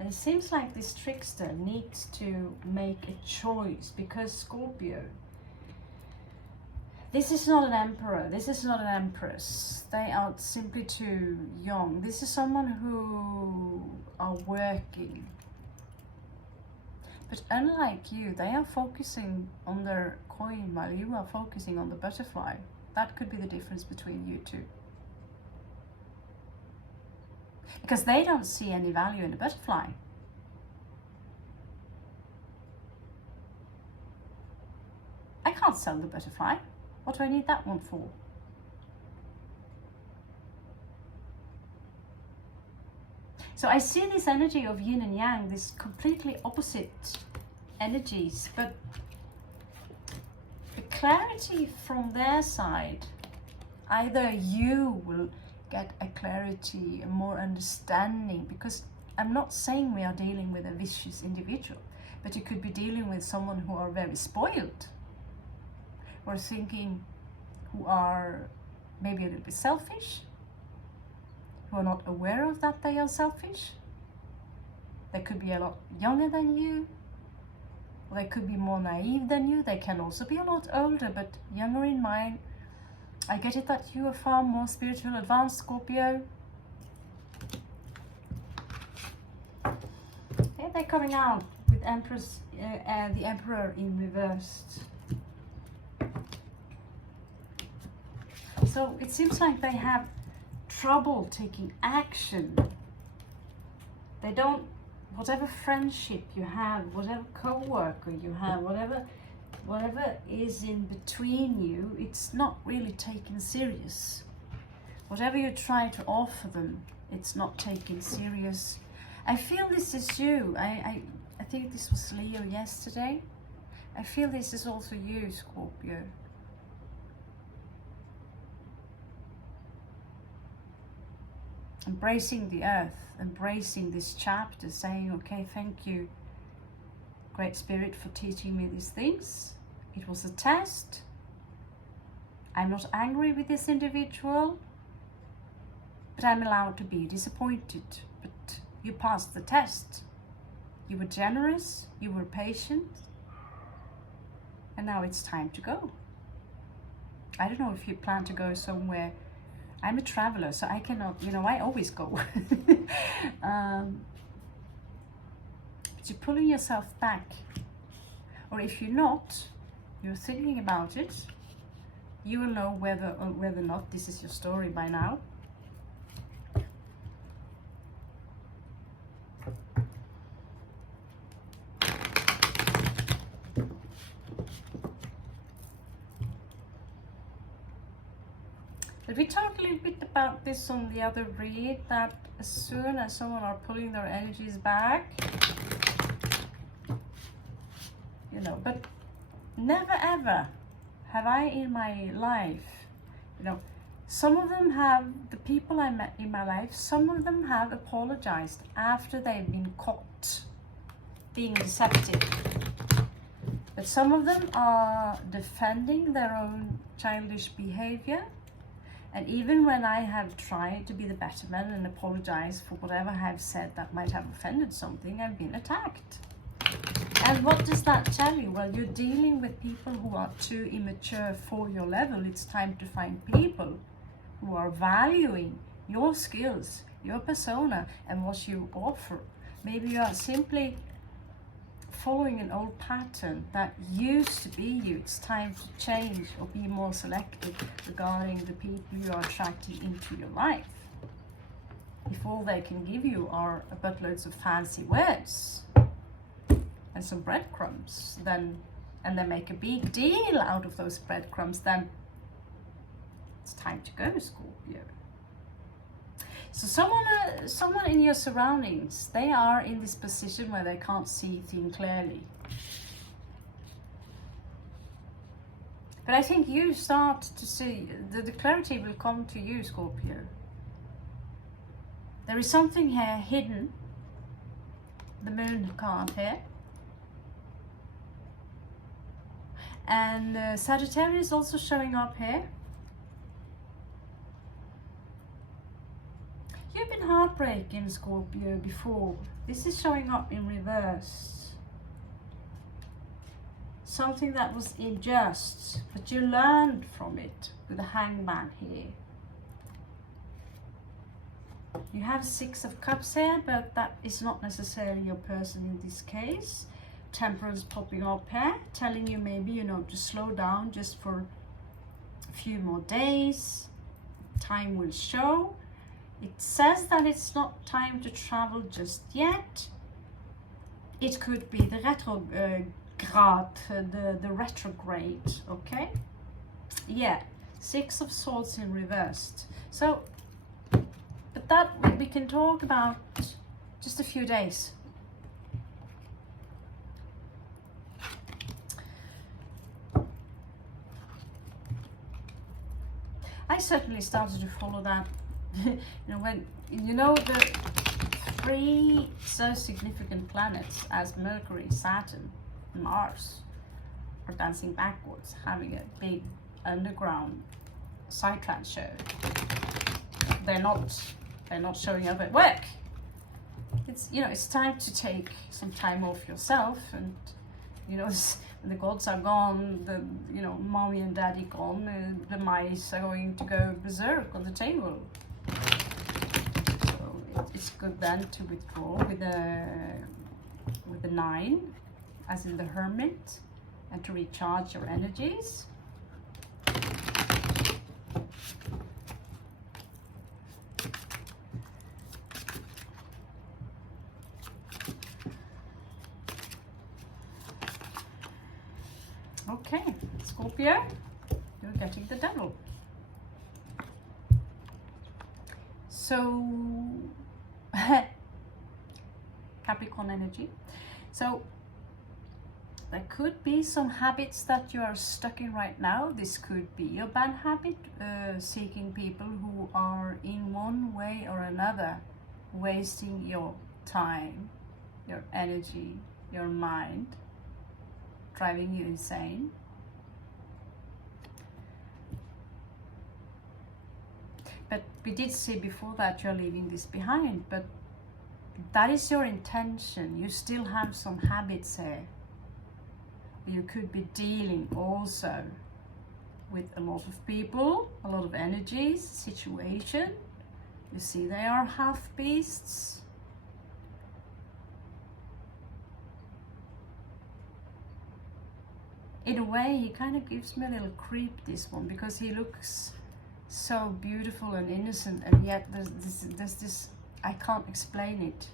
And it seems like this trickster needs to make a choice, because Scorpio, this is not an emperor, this is not an empress. They are simply too young. This is someone who are working. But unlike you, they are focusing on their coin while you are focusing on the butterfly. That could be the difference between you two. Because they don't see any value in a butterfly. I can't sell the butterfly. What do I need that one for? So I see this energy of yin and yang, this completely opposite energies, but the clarity from their side, either you will get a clarity, a more understanding, because I'm not saying we are dealing with a vicious individual, but you could be dealing with someone who are very spoiled, or thinking, who are maybe a little bit selfish, who are not aware of that they are selfish. They could be a lot younger than you, or they could be more naive than you. They can also be a lot older, but younger in mind. I get it that you are far more spiritual, advanced, Scorpio. Here they're coming out with Empress, the Emperor in reversed. So it seems like they have trouble taking action. They don't, whatever friendship you have, whatever co-worker you have, whatever is in between you, it's not really taken serious. Whatever you try to offer them, it's not taken serious. I feel this is you. I think this was Leo yesterday. I feel this is also you, Scorpio. Embracing the earth, embracing this chapter, saying, okay, thank you, Great Spirit, for teaching me these things. It was a test. I'm not angry with this individual, but I'm allowed to be disappointed. But you passed the test. You were generous, you were patient, and now it's time to go. I don't know if you plan to go somewhere. I'm a traveler, so I cannot, I always go. But you're pulling yourself back. Or if you're not, you're thinking about it, you will know whether or not this is your story by now. But we talked a little bit about this on the other read, that as soon as someone are pulling their energies back, but never ever have I in my life, some of them have, the people I met in my life, some of them have apologized after they've been caught being deceptive. But some of them are defending their own childish behavior. And even when I have tried to be the better man and apologize for whatever I have said that might have offended something, I've been attacked. And what does that tell you? Well, you're dealing with people who are too immature for your level. It's time to find people who are valuing your skills, your persona, and what you offer. Maybe you are simply following an old pattern that used to be you. It's time to change or be more selective regarding the people you are attracting into your life. If all they can give you are a buttloads of fancy words and some breadcrumbs, and they make a big deal out of those breadcrumbs, then it's time to go, Scorpio. So someone in your surroundings, they are in this position where they can't see things clearly. But I think you start to see, the clarity will come to you, Scorpio. There is something here hidden. The moon card here. And Sagittarius also showing up here. You've been heartbreaking, Scorpio, before. This is showing up in reverse. Something that was unjust, but you learned from it with the Hangman here. You have 6 of Cups here, but that is not necessarily your person in this case. Temperance popping up here, telling you maybe, to slow down just for few more days. Time will show. It says that it's not time to travel just yet. It could be the retrograde, the retrograde, okay? Yeah, 6 of Swords in reversed. So, but that we can talk about just a few days. I certainly started to follow that. You know, when you know the 3 so significant planets as Mercury, Saturn, and Mars are dancing backwards, having a big underground psytrance show. They're not showing up at work. It's, you know, it's time to take some time off yourself, and you know, when the gods are gone, the, you know, mommy and daddy gone, the mice are going to go berserk on the table. So it's good then to withdraw with the 9, as in the Hermit, and to recharge your energies. Okay, Scorpio, you're getting the Devil. So, Capricorn energy. So, there could be some habits that you are stuck in right now. This could be your bad habit, seeking people who are in one way or another wasting your time, your energy, your mind, driving you insane. But we did say before that you're leaving this behind, but that is your intention. You still have some habits here. You could be dealing also with a lot of people, a lot of energies, situation. You see, they are half beasts. In a way, he kind of gives me a little creep, this one, because he looks so beautiful and innocent, and yet there's this, I can't explain it.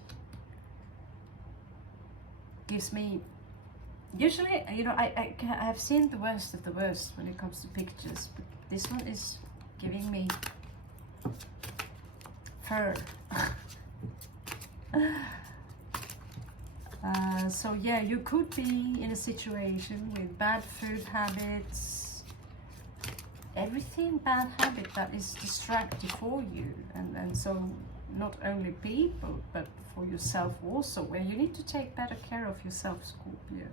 Gives me, usually, you know, I have seen the worst of the worst when it comes to pictures, but this one is giving me fur. So yeah, you could be in a situation with bad food habits, everything bad habit that is destructive for you, and so not only people but for yourself also, where you need to take better care of yourself, Scorpio.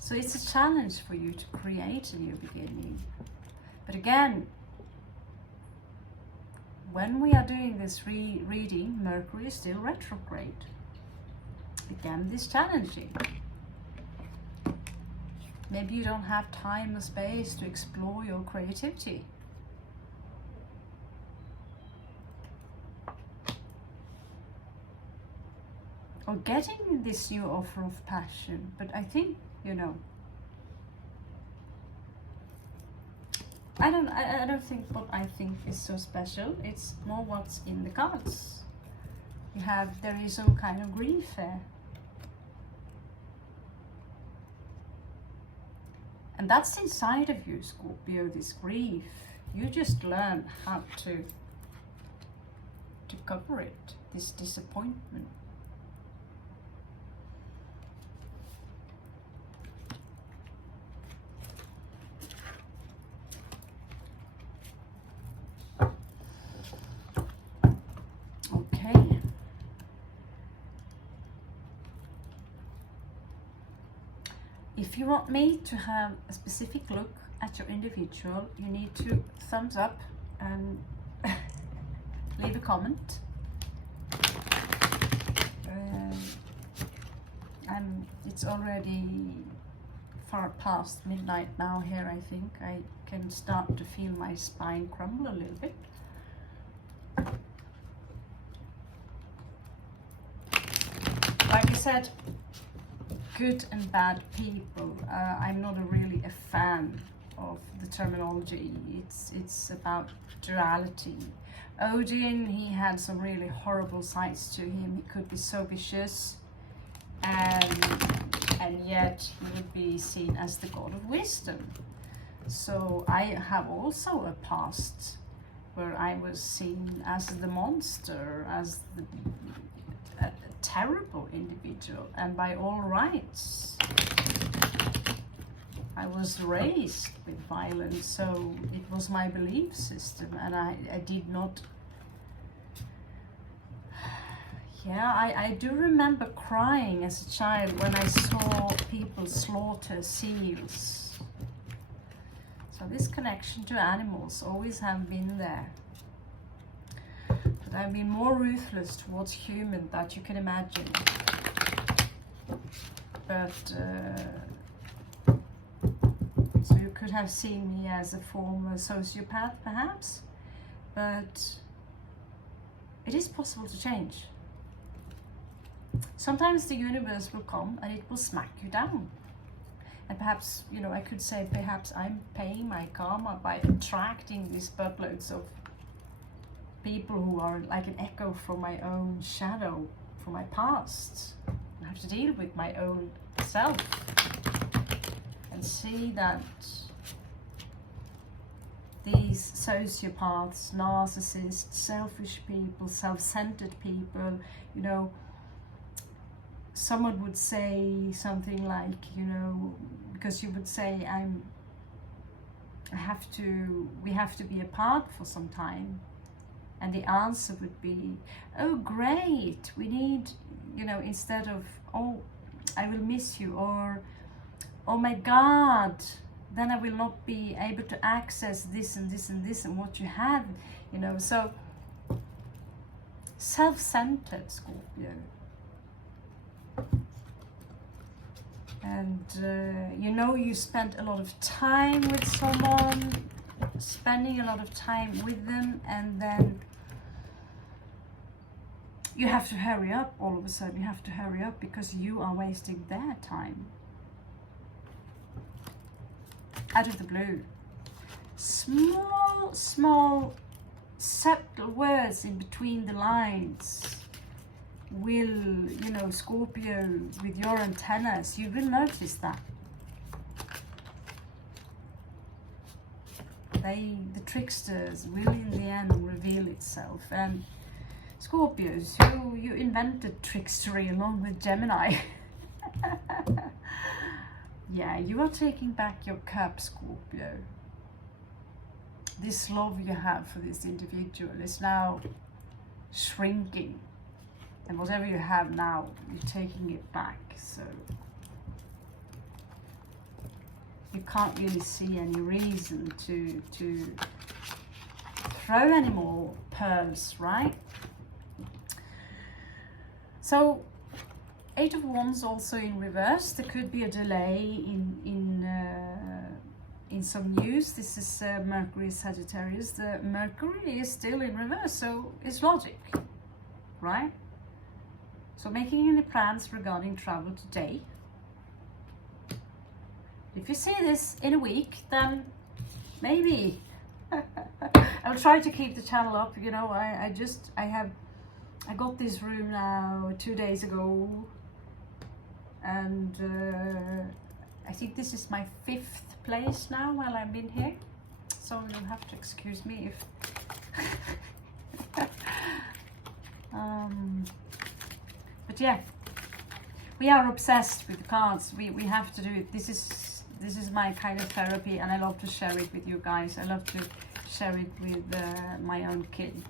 So it's a challenge for you to create a new beginning. But again, when we are doing this reading, Mercury is still retrograde. Again, this challenging. Maybe you don't have time or space to explore your creativity. Or getting this new offer of passion. But I think, you know, I don't think what I think is so special. It's more what's in the cards. There is some kind of grief there. And that's inside of you, Scorpio, this grief. You just learn how to cover it, this disappointment. Okay. If you want me to have a specific look at your individual, you need to thumbs up and leave a comment. It's already far past midnight now here, I think. I can start to feel my spine crumble a little bit. Like I said, good and bad people. I'm not really a fan of the terminology. It's about duality. Odin, he had some really horrible sides to him. He could be so vicious, and yet he would be seen as the god of wisdom. So I have also a past where I was seen as the monster, as a terrible individual, and by all rights I was raised with violence, so it was my belief system, and I did not. Yeah, I do remember crying as a child when I saw people slaughter seals. So this connection to animals always have been there. But I've been more ruthless towards human than you can imagine. But so you could have seen me as a former sociopath, perhaps, but it is possible to change. Sometimes the universe will come and it will smack you down. And perhaps, you know, I could say perhaps I'm paying my karma by attracting these buttloads of people who are like an echo from my own shadow, from my past. I have to deal with my own self and see that these sociopaths, narcissists, selfish people, self-centered people, you know, someone would say something like, you know, because you would say we have to be apart for some time, and the answer would be, oh great, we need, you know, instead of, oh I will miss you, or oh my god, then I will not be able to access this and this and this and what you have, you know. So self-centered Scorpio. And you know, you spent a lot of time with someone, spending a lot of time with them, and then you have to hurry up. All of a sudden you have to hurry up because you are wasting their time. Out of the blue. Small subtle words in between the lines will, you know, Scorpio, with your antennas, you will notice that. The tricksters will in the end reveal itself. And Scorpios, you invented trickstery along with Gemini. Yeah, you are taking back your cup, Scorpio. This love you have for this individual is now shrinking. And whatever you have now, you're taking it back. So you can't really see any reason to throw any more pearls, right? So 8 of Wands also in reverse. There could be a delay in some news. This is Mercury Sagittarius. The Mercury is still in reverse, so it's logic, right? So making any plans regarding travel today. If you see this in a week, then maybe I'll try to keep the channel up. You know, I got this room now 2 days ago, and I think this is my 5th place now while I've been here. So you'll have to excuse me if but yeah, we are obsessed with cards. We have to do it. This is my kind of therapy, and I love to share it with you guys. I love to share it with my own kid.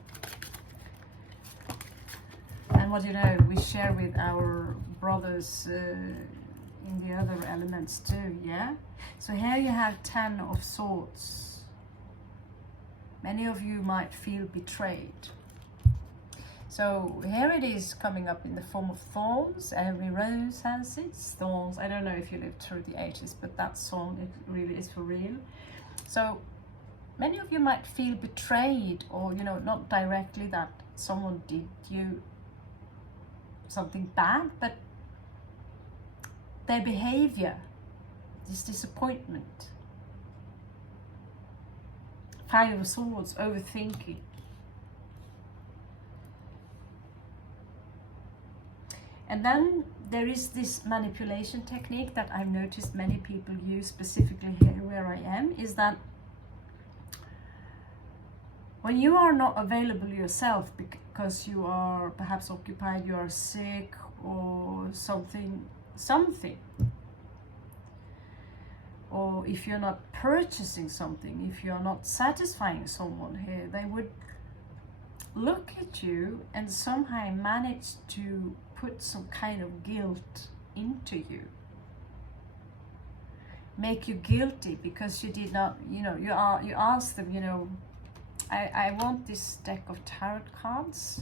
And what, you know, we share with our brothers in the other elements too, yeah? So here you have 10 of Swords. Many of you might feel betrayed. So here it is coming up in the form of thorns. Every rose has its thorns. I don't know if you lived through the ages, but that song, it really is for real. So many of you might feel betrayed, or, you know, not directly that someone did you something bad, but their behavior, this disappointment. Five of Swords, overthinking. And then there is this manipulation technique that I've noticed many people use, specifically here where I am, is that when you are not available yourself because you are perhaps occupied, you are sick or something, or if you're not purchasing something, if you're not satisfying someone here, they would look at you and somehow manage to put some kind of guilt into you. Make you guilty because you did not, you know, you ask them, you know, I want this deck of tarot cards.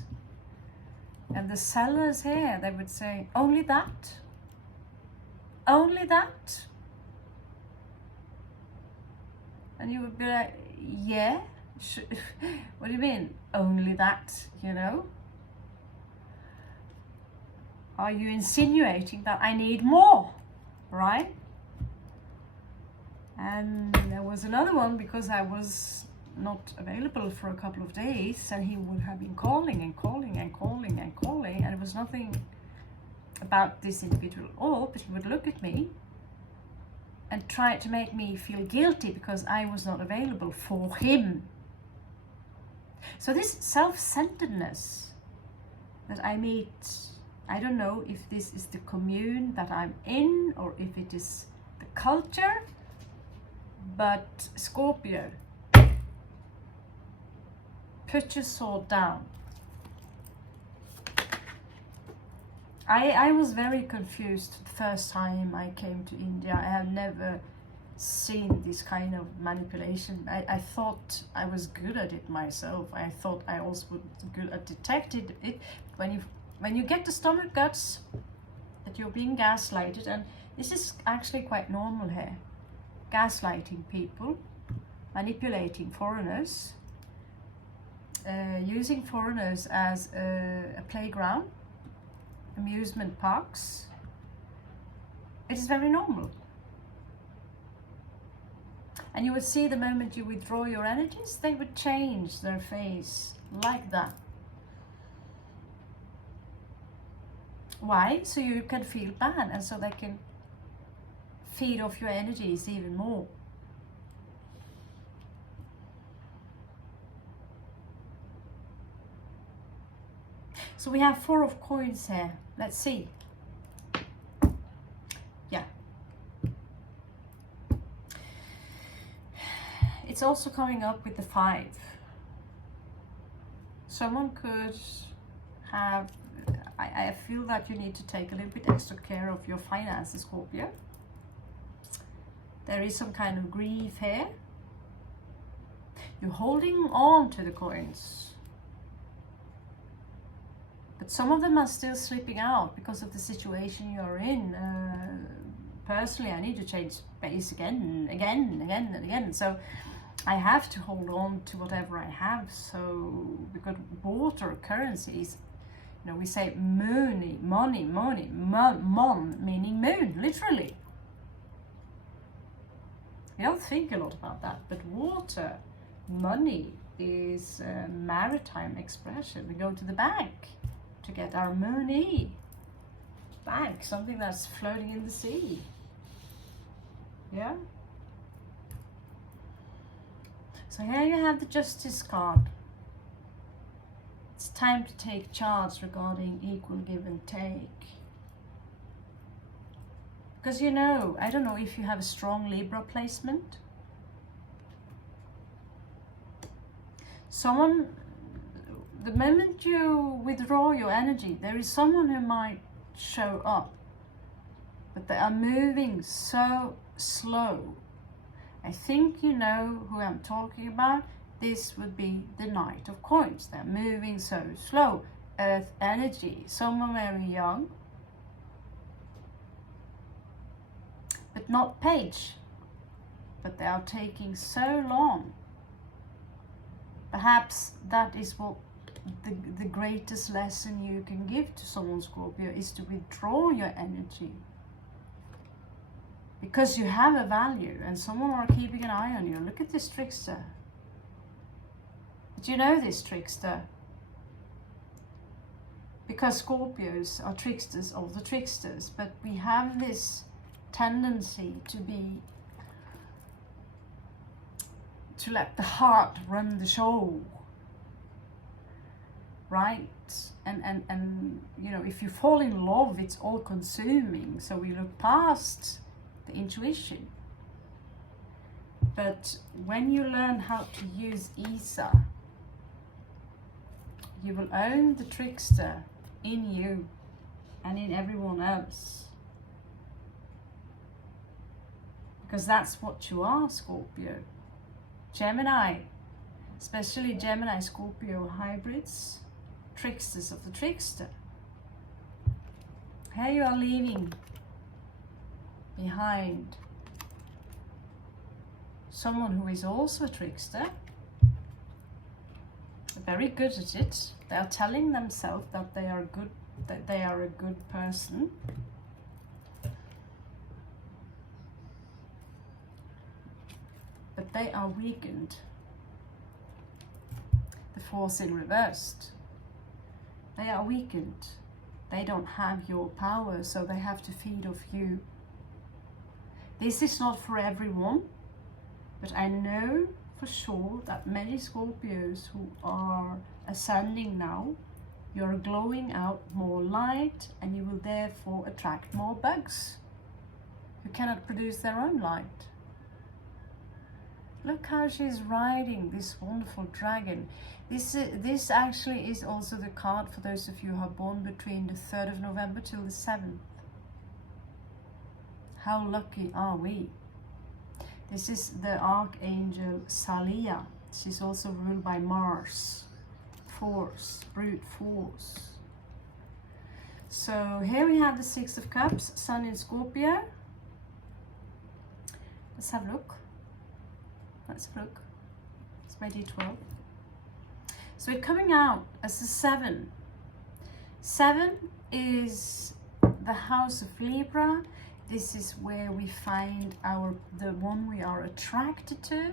And the sellers here, they would say, only that? Only that? And you would be like, yeah? What do you mean, only that, you know? Are you insinuating that I need more, right? And there was another one, because I was not available for a couple of days, and he would have been calling and calling and calling and calling, and it was nothing about this individual at all, but he would look at me and try to make me feel guilty because I was not available for him. So this self-centeredness that I meet, I don't know if this is the commune that I'm in or if it is the culture, but Scorpio, put your sword down. I was very confused the first time I came to India. I have never seen this kind of manipulation. I thought I was good at it myself. I thought I also was good at detecting it. When you get the stomach guts that you're being gaslighted, and this is actually quite normal here. Gaslighting people, manipulating foreigners, using foreigners as a playground, amusement parks. It is very normal. And you would see the moment you withdraw your energies, they would change their face like that. Why? So you can feel bad, and so they can feed off your energies even more. So we have 4 of coins here. Let's see. Yeah. It's also coming up with the 5. Someone could have, I feel that you need to take a little bit extra care of your finances, Scorpio. There is some kind of grief here. You're holding on to the coins. But some of them are still slipping out because of the situation you're in. Personally, I need to change base again. So I have to hold on to whatever I have. So because water currencies, you know, we say money, mon, meaning moon, literally. We don't think a lot about that, but water, money, is a maritime expression. We go to the bank to get our money back, something that's floating in the sea. Yeah. So here you have the Justice card. It's time to take charge regarding equal give and take. Because you know, I don't know if you have a strong Libra placement. Someone, the moment you withdraw your energy, there is someone who might show up, but they are moving so slow. I think you know who I'm talking about. This would be the Knight of Coins. They're moving so slow. Earth energy, someone very young, but not Page. But they are taking so long. Perhaps that is what the greatest lesson you can give to someone, Scorpio, is to withdraw your energy. Because you have a value and someone are keeping an eye on you. Look at this trickster. But you know this, trickster, because Scorpios are tricksters of the tricksters, but we have this tendency to let the heart run the show, right? And you know, if you fall in love, it's all consuming, so we look past the intuition. But when you learn how to use Isa, you will own the trickster in you and in everyone else. Because that's what you are, Scorpio. Gemini, especially Gemini Scorpio hybrids, tricksters of the trickster. Here you are leaving behind someone who is also a trickster, very good at it. They are telling themselves that they are good, that they are a good person. But they are weakened. The force in reversed. They are weakened. They don't have your power, so they have to feed off you. This is not for everyone, but I know for sure that many Scorpios who are ascending now, you're glowing out more light, and you will therefore attract more bugs who cannot produce their own light. Look how she's riding this wonderful dragon. This actually is also the card for those of you who are born between the 3rd of November till the 7th. How lucky are we? This is the Archangel Salia. She's also ruled by Mars. Force, brute force. So here we have the 6 of Cups, Sun in Scorpio. Let's have a look. Let's have a look. It's my D12. So we're coming out as a 7. 7 is the house of Libra. This is where we find the one we are attracted to.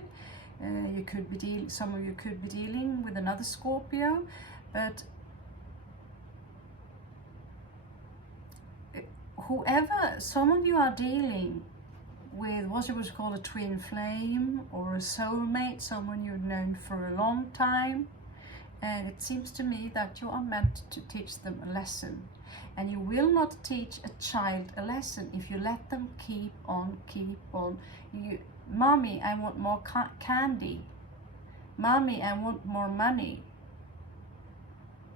You could be some of you could be dealing with another Scorpio, but some of you are dealing with what you would call a twin flame or a soulmate, someone you've known for a long time, and it seems to me that you are meant to teach them a lesson. And you will not teach a child a lesson if you let them keep on. Mommy, I want more candy. Mommy, I want more money.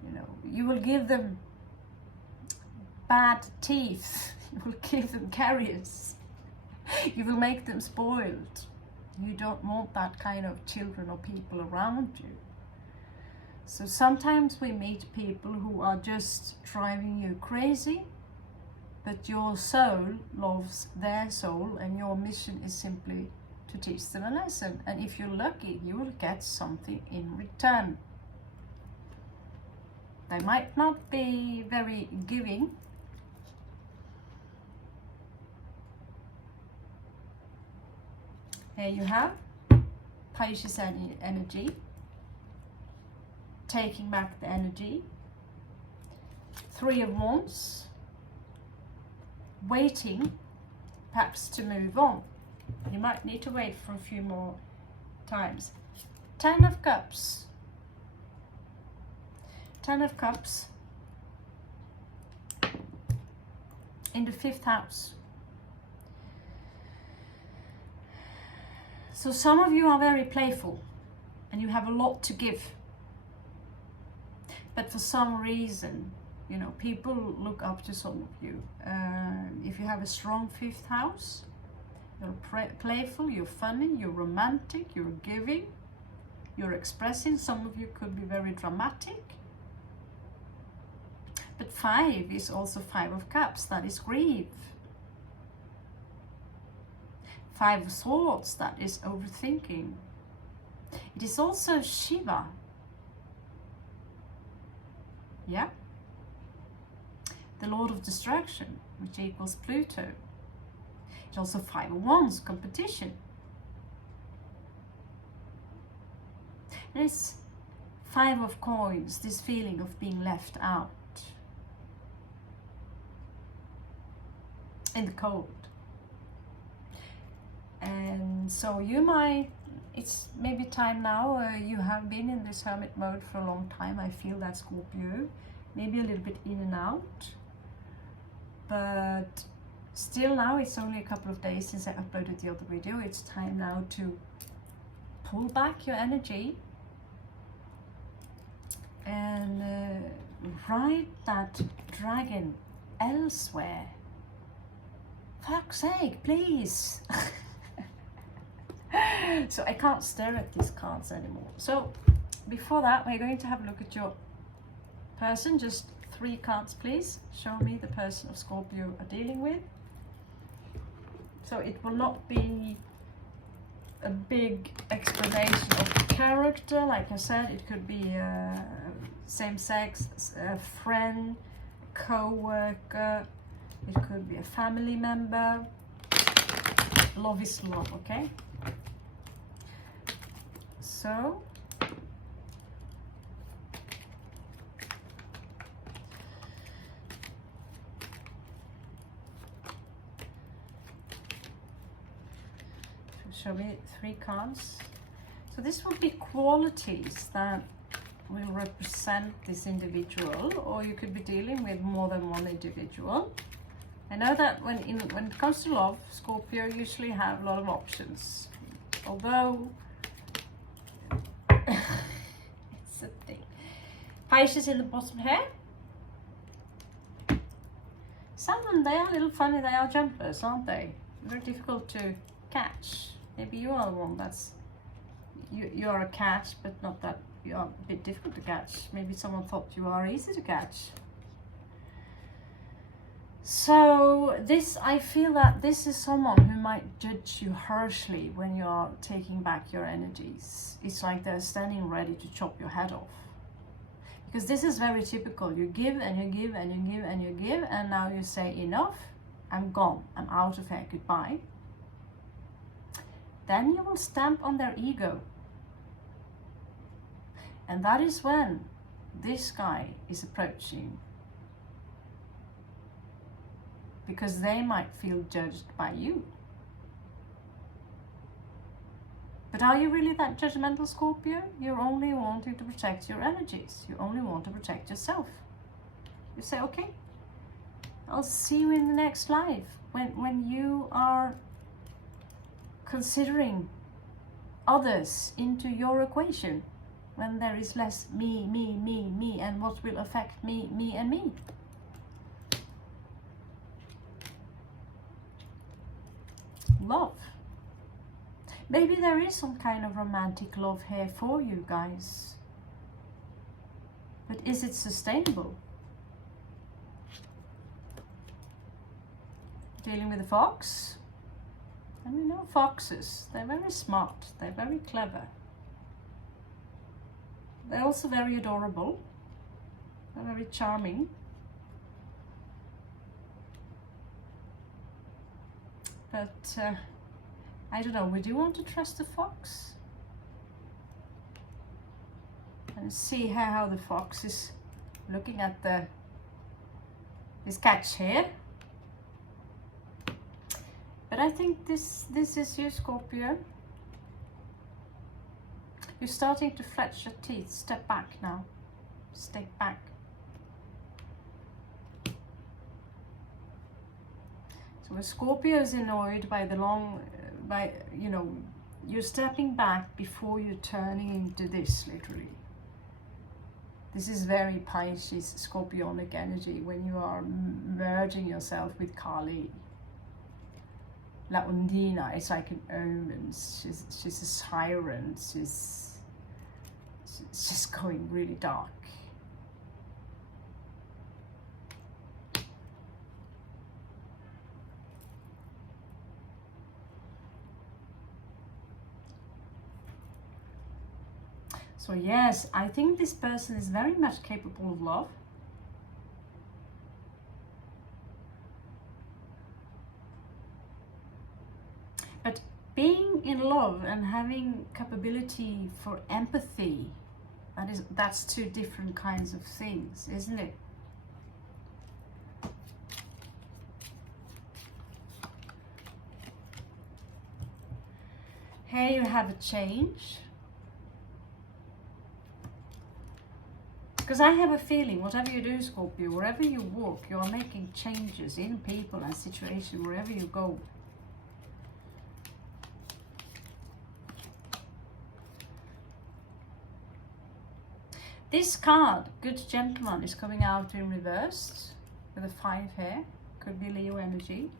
You know, you will give them bad teeth. You will give them caries. You will make them spoiled. You don't want that kind of children or people around you. So sometimes we meet people who are just driving you crazy, but your soul loves their soul, and your mission is simply to teach them a lesson. And if you're lucky, you will get something in return. They might not be very giving. Here you have Pisces energy. Taking back the energy. 3 of Wands, waiting perhaps to move on. You might need to wait for a few more times. 10 of Cups. 10 of Cups in the 5th house. So some of you are very playful and you have a lot to give. But for some reason, you know, people look up to some of you. If you have a strong 5th house, you're playful, you're funny, you're romantic, you're giving, you're expressing. Some of you could be very dramatic. But 5 is also 5 of Cups, that is grief. 5 of Swords, that is overthinking. It is also Shiva. Yeah, the Lord of Destruction, which equals Pluto. It's also 5 of Wands, competition. And it's Five of Coins, this feeling of being left out in the cold. And so you might, it's maybe time now, you have been in this hermit mode for a long time. I feel that, Scorpio, maybe a little bit in and out, but still now it's only a couple of days since I uploaded the other video. It's time now to pull back your energy and ride that dragon elsewhere. Fuck's sake, please. So I can't stare at these cards anymore. So before that, we're going to have a look at your person. Just 3 cards, please. Show me the person of Scorpio are dealing with. So it will not be a big explanation of character. Like I said, it could be same sex, a friend, co-worker, it could be a family member. Love is love, okay? So show me 3 cards. So this will be qualities that will represent this individual, or you could be dealing with more than one individual. I know that when it comes to love, Scorpio usually have a lot of options, although it's a thing. Pisces in the bottom here. Some of them, they are a little funny. They are jumpers, aren't they? Very difficult to catch. Maybe you are the one that's you are a catch, but not that you are a bit difficult to catch. Maybe someone thought you are easy to catch. So this, I feel that this is someone who might judge you harshly when you are taking back your energies. It's like they're standing ready to chop your head off. Because this is very typical. You give and you give and you give and you give, and now you say enough, I'm gone, I'm out of here, goodbye. Then you will stamp on their ego. And that is when this guy is approaching, because they might feel judged by you. But are you really that judgmental, Scorpio? You're only wanting to protect your energies. You only want to protect yourself. You say, okay, I'll see you in the next life. When you are considering others into your equation, when there is less me, and what will affect me, and me. Love. Maybe there is some kind of romantic love here for you guys. But is it sustainable? Dealing with the fox? And we know foxes, they're very smart, they're very clever. They're also very adorable. They're very charming. But I don't know, would you want to trust a fox? And see how the fox is looking at this catch here. But I think this is you, Scorpio. You're starting to fletch your teeth. Step back now. Step back. So when Scorpio is annoyed by the long, you're stepping back before you're turning into this, literally. This is very Pisces, Scorpionic energy when you are merging yourself with Kali. La Undina is like an omen. She's a siren. She's just going really dark. So yes, I think this person is very much capable of love. Being in love and having capability for empathy That's two different kinds of things, isn't it? Here you have a change. Because I have a feeling, whatever you do, Scorpio, wherever you walk, you are making changes in people and situations wherever you go. This card, Good Gentleman, is coming out in reverse with a 5 here. Could be Leo energy.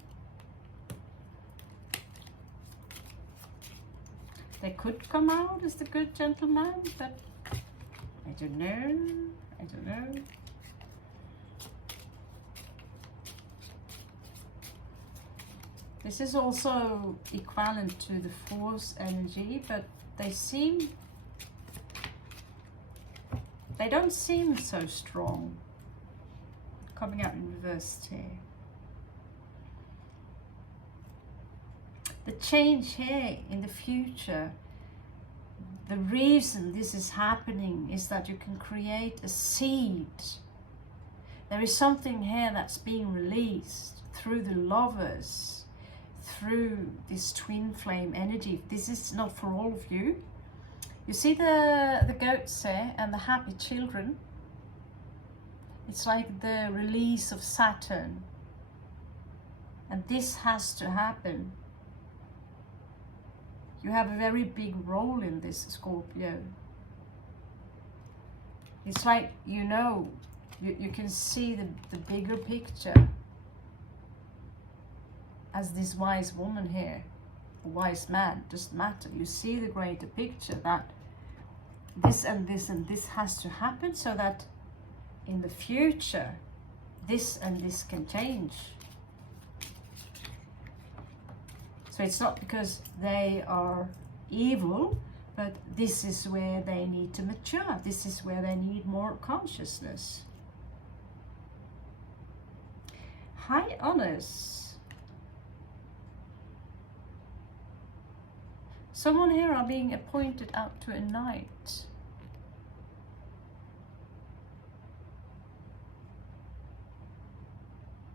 They could come out as the Good Gentleman, but I don't know. I don't know. This is also equivalent to the Force energy, but they don't seem so strong. Coming out in reverse here. The change here in the future, the reason this is happening is that you can create a seed. There is something here that's being released through the lovers, through this twin flame energy. This is not for all of you. You see the goats here and the happy children. It's like the release of Saturn. And this has to happen. You have a very big role in this, Scorpio. It's like, you know, you can see the bigger picture as this wise woman here, a wise man, doesn't matter. You see the greater picture that this and this and this has to happen so that in the future, this and this can change. So it's not because they are evil, but this is where they need to mature. This is where they need more consciousness. High honors. Someone here are being appointed out to a knight.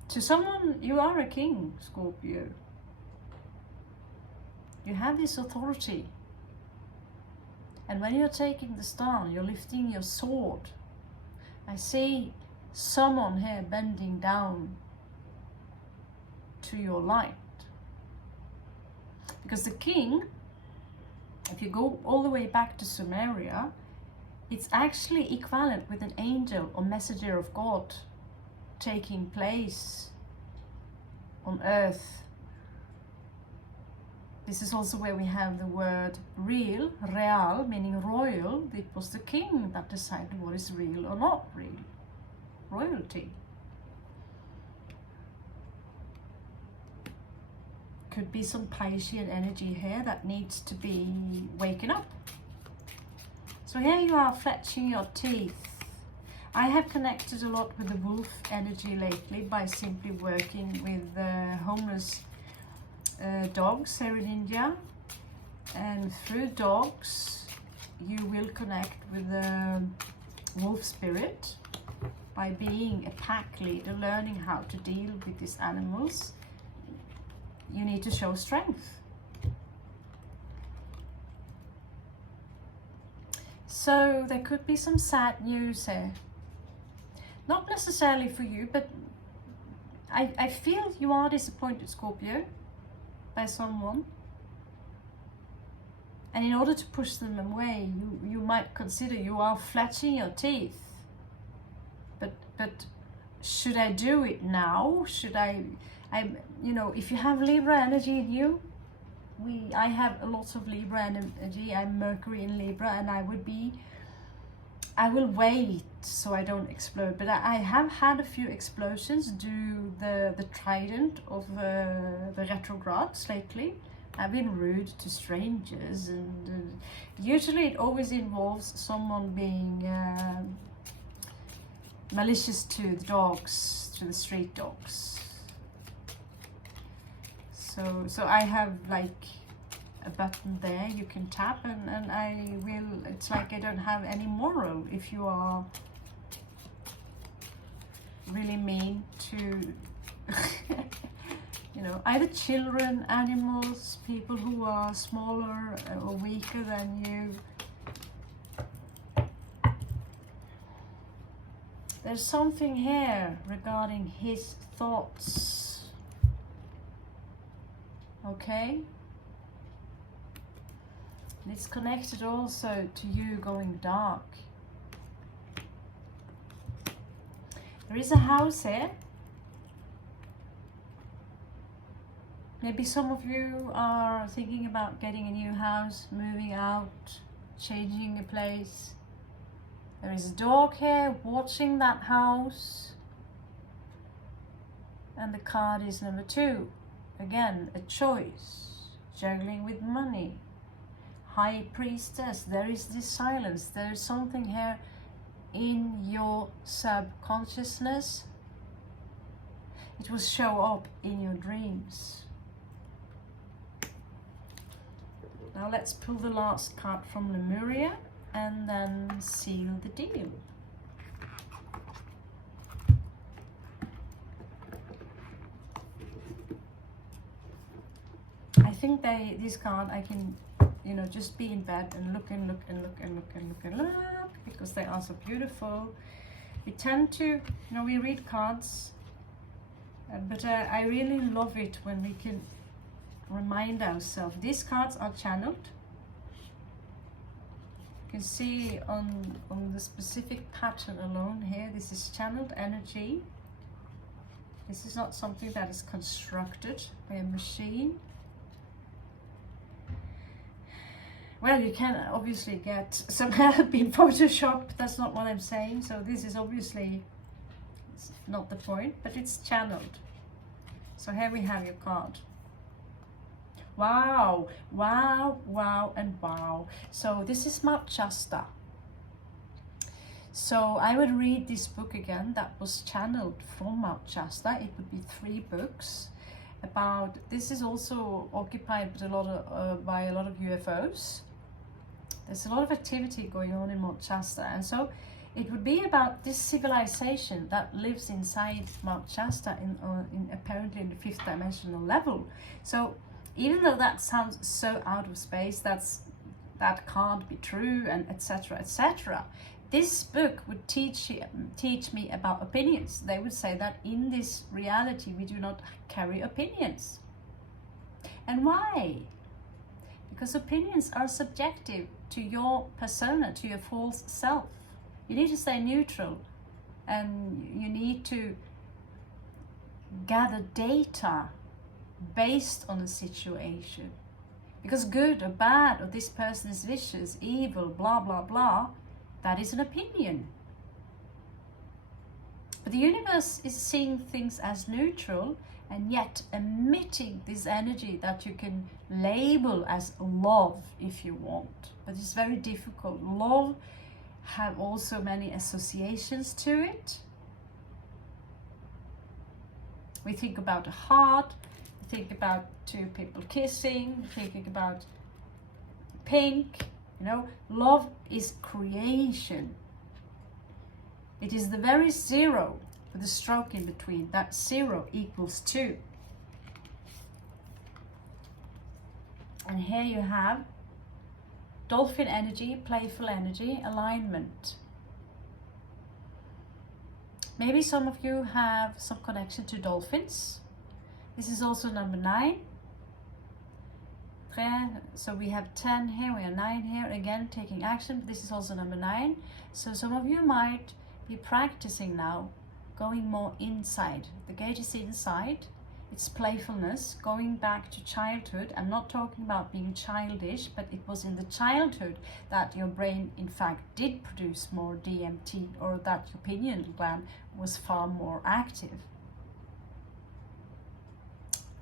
To someone, you are a king, Scorpio. You have this authority. And when you're taking the stand, you're lifting your sword. I see someone here bending down to your light. Because the king, if you go all the way back to Sumeria, it's actually equivalent with an angel or messenger of God taking place on earth. This is also where we have the word real, meaning royal. It was the king that decided what is real or not real. Royalty. Could be some Piscean energy here that needs to be waking up. So here you are fletching your teeth. I have connected a lot with the wolf energy lately by simply working with homeless dogs here in India, and through dogs you will connect with the wolf spirit by being a pack leader, learning how to deal with these animals. You need to show strength. So there could be some sad news here, not necessarily for you, but I feel you are disappointed, Scorpio, by someone, and in order to push them away, you might consider you are fletching your teeth. But should I do it now? Should I you know, if you have Libra energy in you, I have a lot of Libra energy. I'm Mercury in Libra, and I will wait so I don't explode. But I have had a few explosions due the trident of the retrogrades lately. I've been rude to strangers, and usually it always involves someone being malicious to the dogs, to the street dogs. So I have like a button there you can tap, and I will, it's like I don't have any moral if you are really mean to you know, either children, animals, people who are smaller or weaker than you. There's something here regarding his thoughts. Okay? And it's connected also to you going dark. There is a house here. Maybe some of you are thinking about getting a new house, moving out, changing a place. There is a dog here watching that house. And the card is number 2. Again, a choice. Juggling with money. High priestess. There is this silence. There is something here in your subconsciousness. It will show up in your dreams. Now let's pull the last card from Lemuria and then seal the deal. I think this card I can, you know, just be in bed and look and look and look and look and look and look, because they are so beautiful. We tend to, you know, we read cards, but I really love it when we can remind ourselves. These cards are channeled. You can see on the specific pattern alone here, this is channeled energy. This is not something that is constructed by a machine. Well, you can obviously get some help in Photoshop, that's not what I'm saying. So this is obviously, it's not the point, but it's channeled. So here we have your card. Wow, wow, wow, and wow. So this is Mount Shasta. So I would read this book again that was channeled from Mount Shasta. It would be 3 books about, this is also occupied with by a lot of UFOs. There's a lot of activity going on in Mount Shasta, and so it would be about this civilization that lives inside Mount Shasta in apparently in the 5th dimensional level. So even though that sounds so out of space, that can't be true, and etc., etc. This book would teach me about opinions. They would say that in this reality we do not carry opinions. And why? Because opinions are subjective to your persona, to your false self. You need to stay neutral, and you need to gather data based on a situation. Because good or bad, or this person is vicious, evil, blah, blah, blah, that is an opinion. But the universe is seeing things as neutral, and yet emitting this energy that you can label as love if you want. But it's very difficult. Love have also many associations to it. We think about a heart, we think about 2 people kissing, thinking about pink. You know, love is creation. It is the very 0 with a stroke in between. That 0 equals 2. And here you have dolphin energy, playful energy, alignment. Maybe some of you have some connection to dolphins. This is also number 9. So we have 10 here, we have 9 here, again taking action. This is also number 9. So some of you might be practicing now, going more inside. The gate is inside. It's playfulness, going back to childhood. I'm not talking about being childish, but it was in the childhood that your brain in fact did produce more DMT, or that your pineal gland was far more active.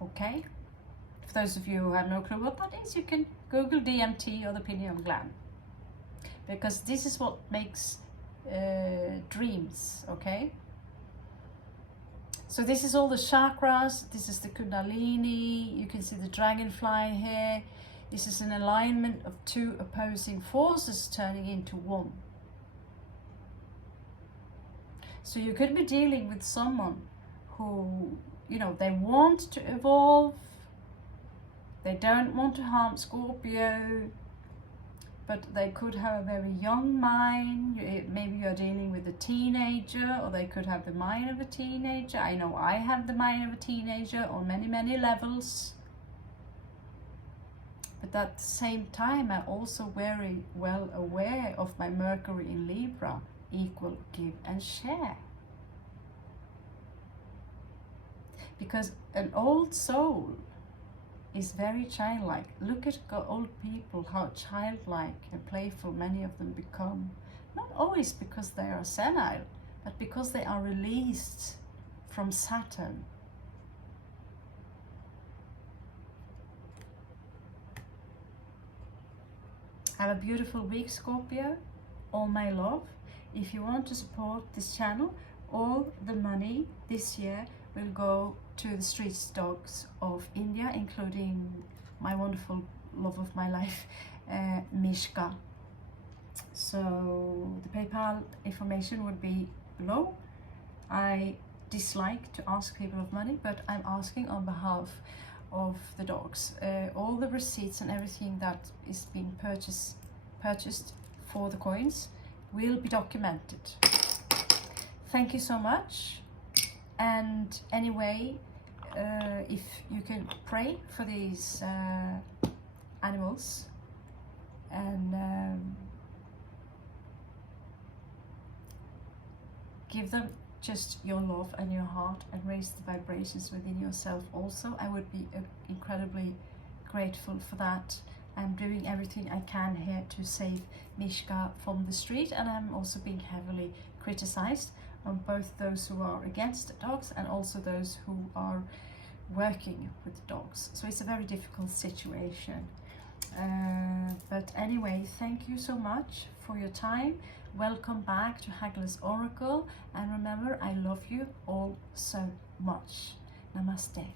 Okay? For those of you who have no clue what that is, you can Google DMT or the pineal gland, because this is what makes dreams, okay? So this is all the chakras, this is the Kundalini, you can see the dragonfly here. This is an alignment of two opposing forces turning into one. So you could be dealing with someone who, you know, they want to evolve, they don't want to harm Scorpio, but they could have a very young mind. Maybe you're dealing with a teenager, or they could have the mind of a teenager. I know I have the mind of a teenager on many, many levels. But at the same time, I'm also very well aware of my Mercury in Libra, equal, give and share. Because an old soul is very childlike. Look at old people, how childlike and playful many of them become. Not always because they are senile, but because they are released from Saturn. Have a beautiful week, Scorpio. All my love. If you want to support this channel, all the money this year will go to the street dogs of India, including my wonderful love of my life, Mishka. So the PayPal information would be below. I dislike to ask people of money, but I'm asking on behalf of the dogs. All the receipts and everything that is being purchased for the coins will be documented. Thank you so much. And anyway, if you can pray for these animals and give them just your love and your heart, and raise the vibrations within yourself also. I would be incredibly grateful for that. I'm doing everything I can here to save Mishka from the street, and I'm also being heavily criticized on both those who are against dogs and also those who are working with dogs. So it's a very difficult situation. But anyway, thank you so much for your time. Welcome back to Hagler's Oracle, and remember, I love you all so much. Namaste.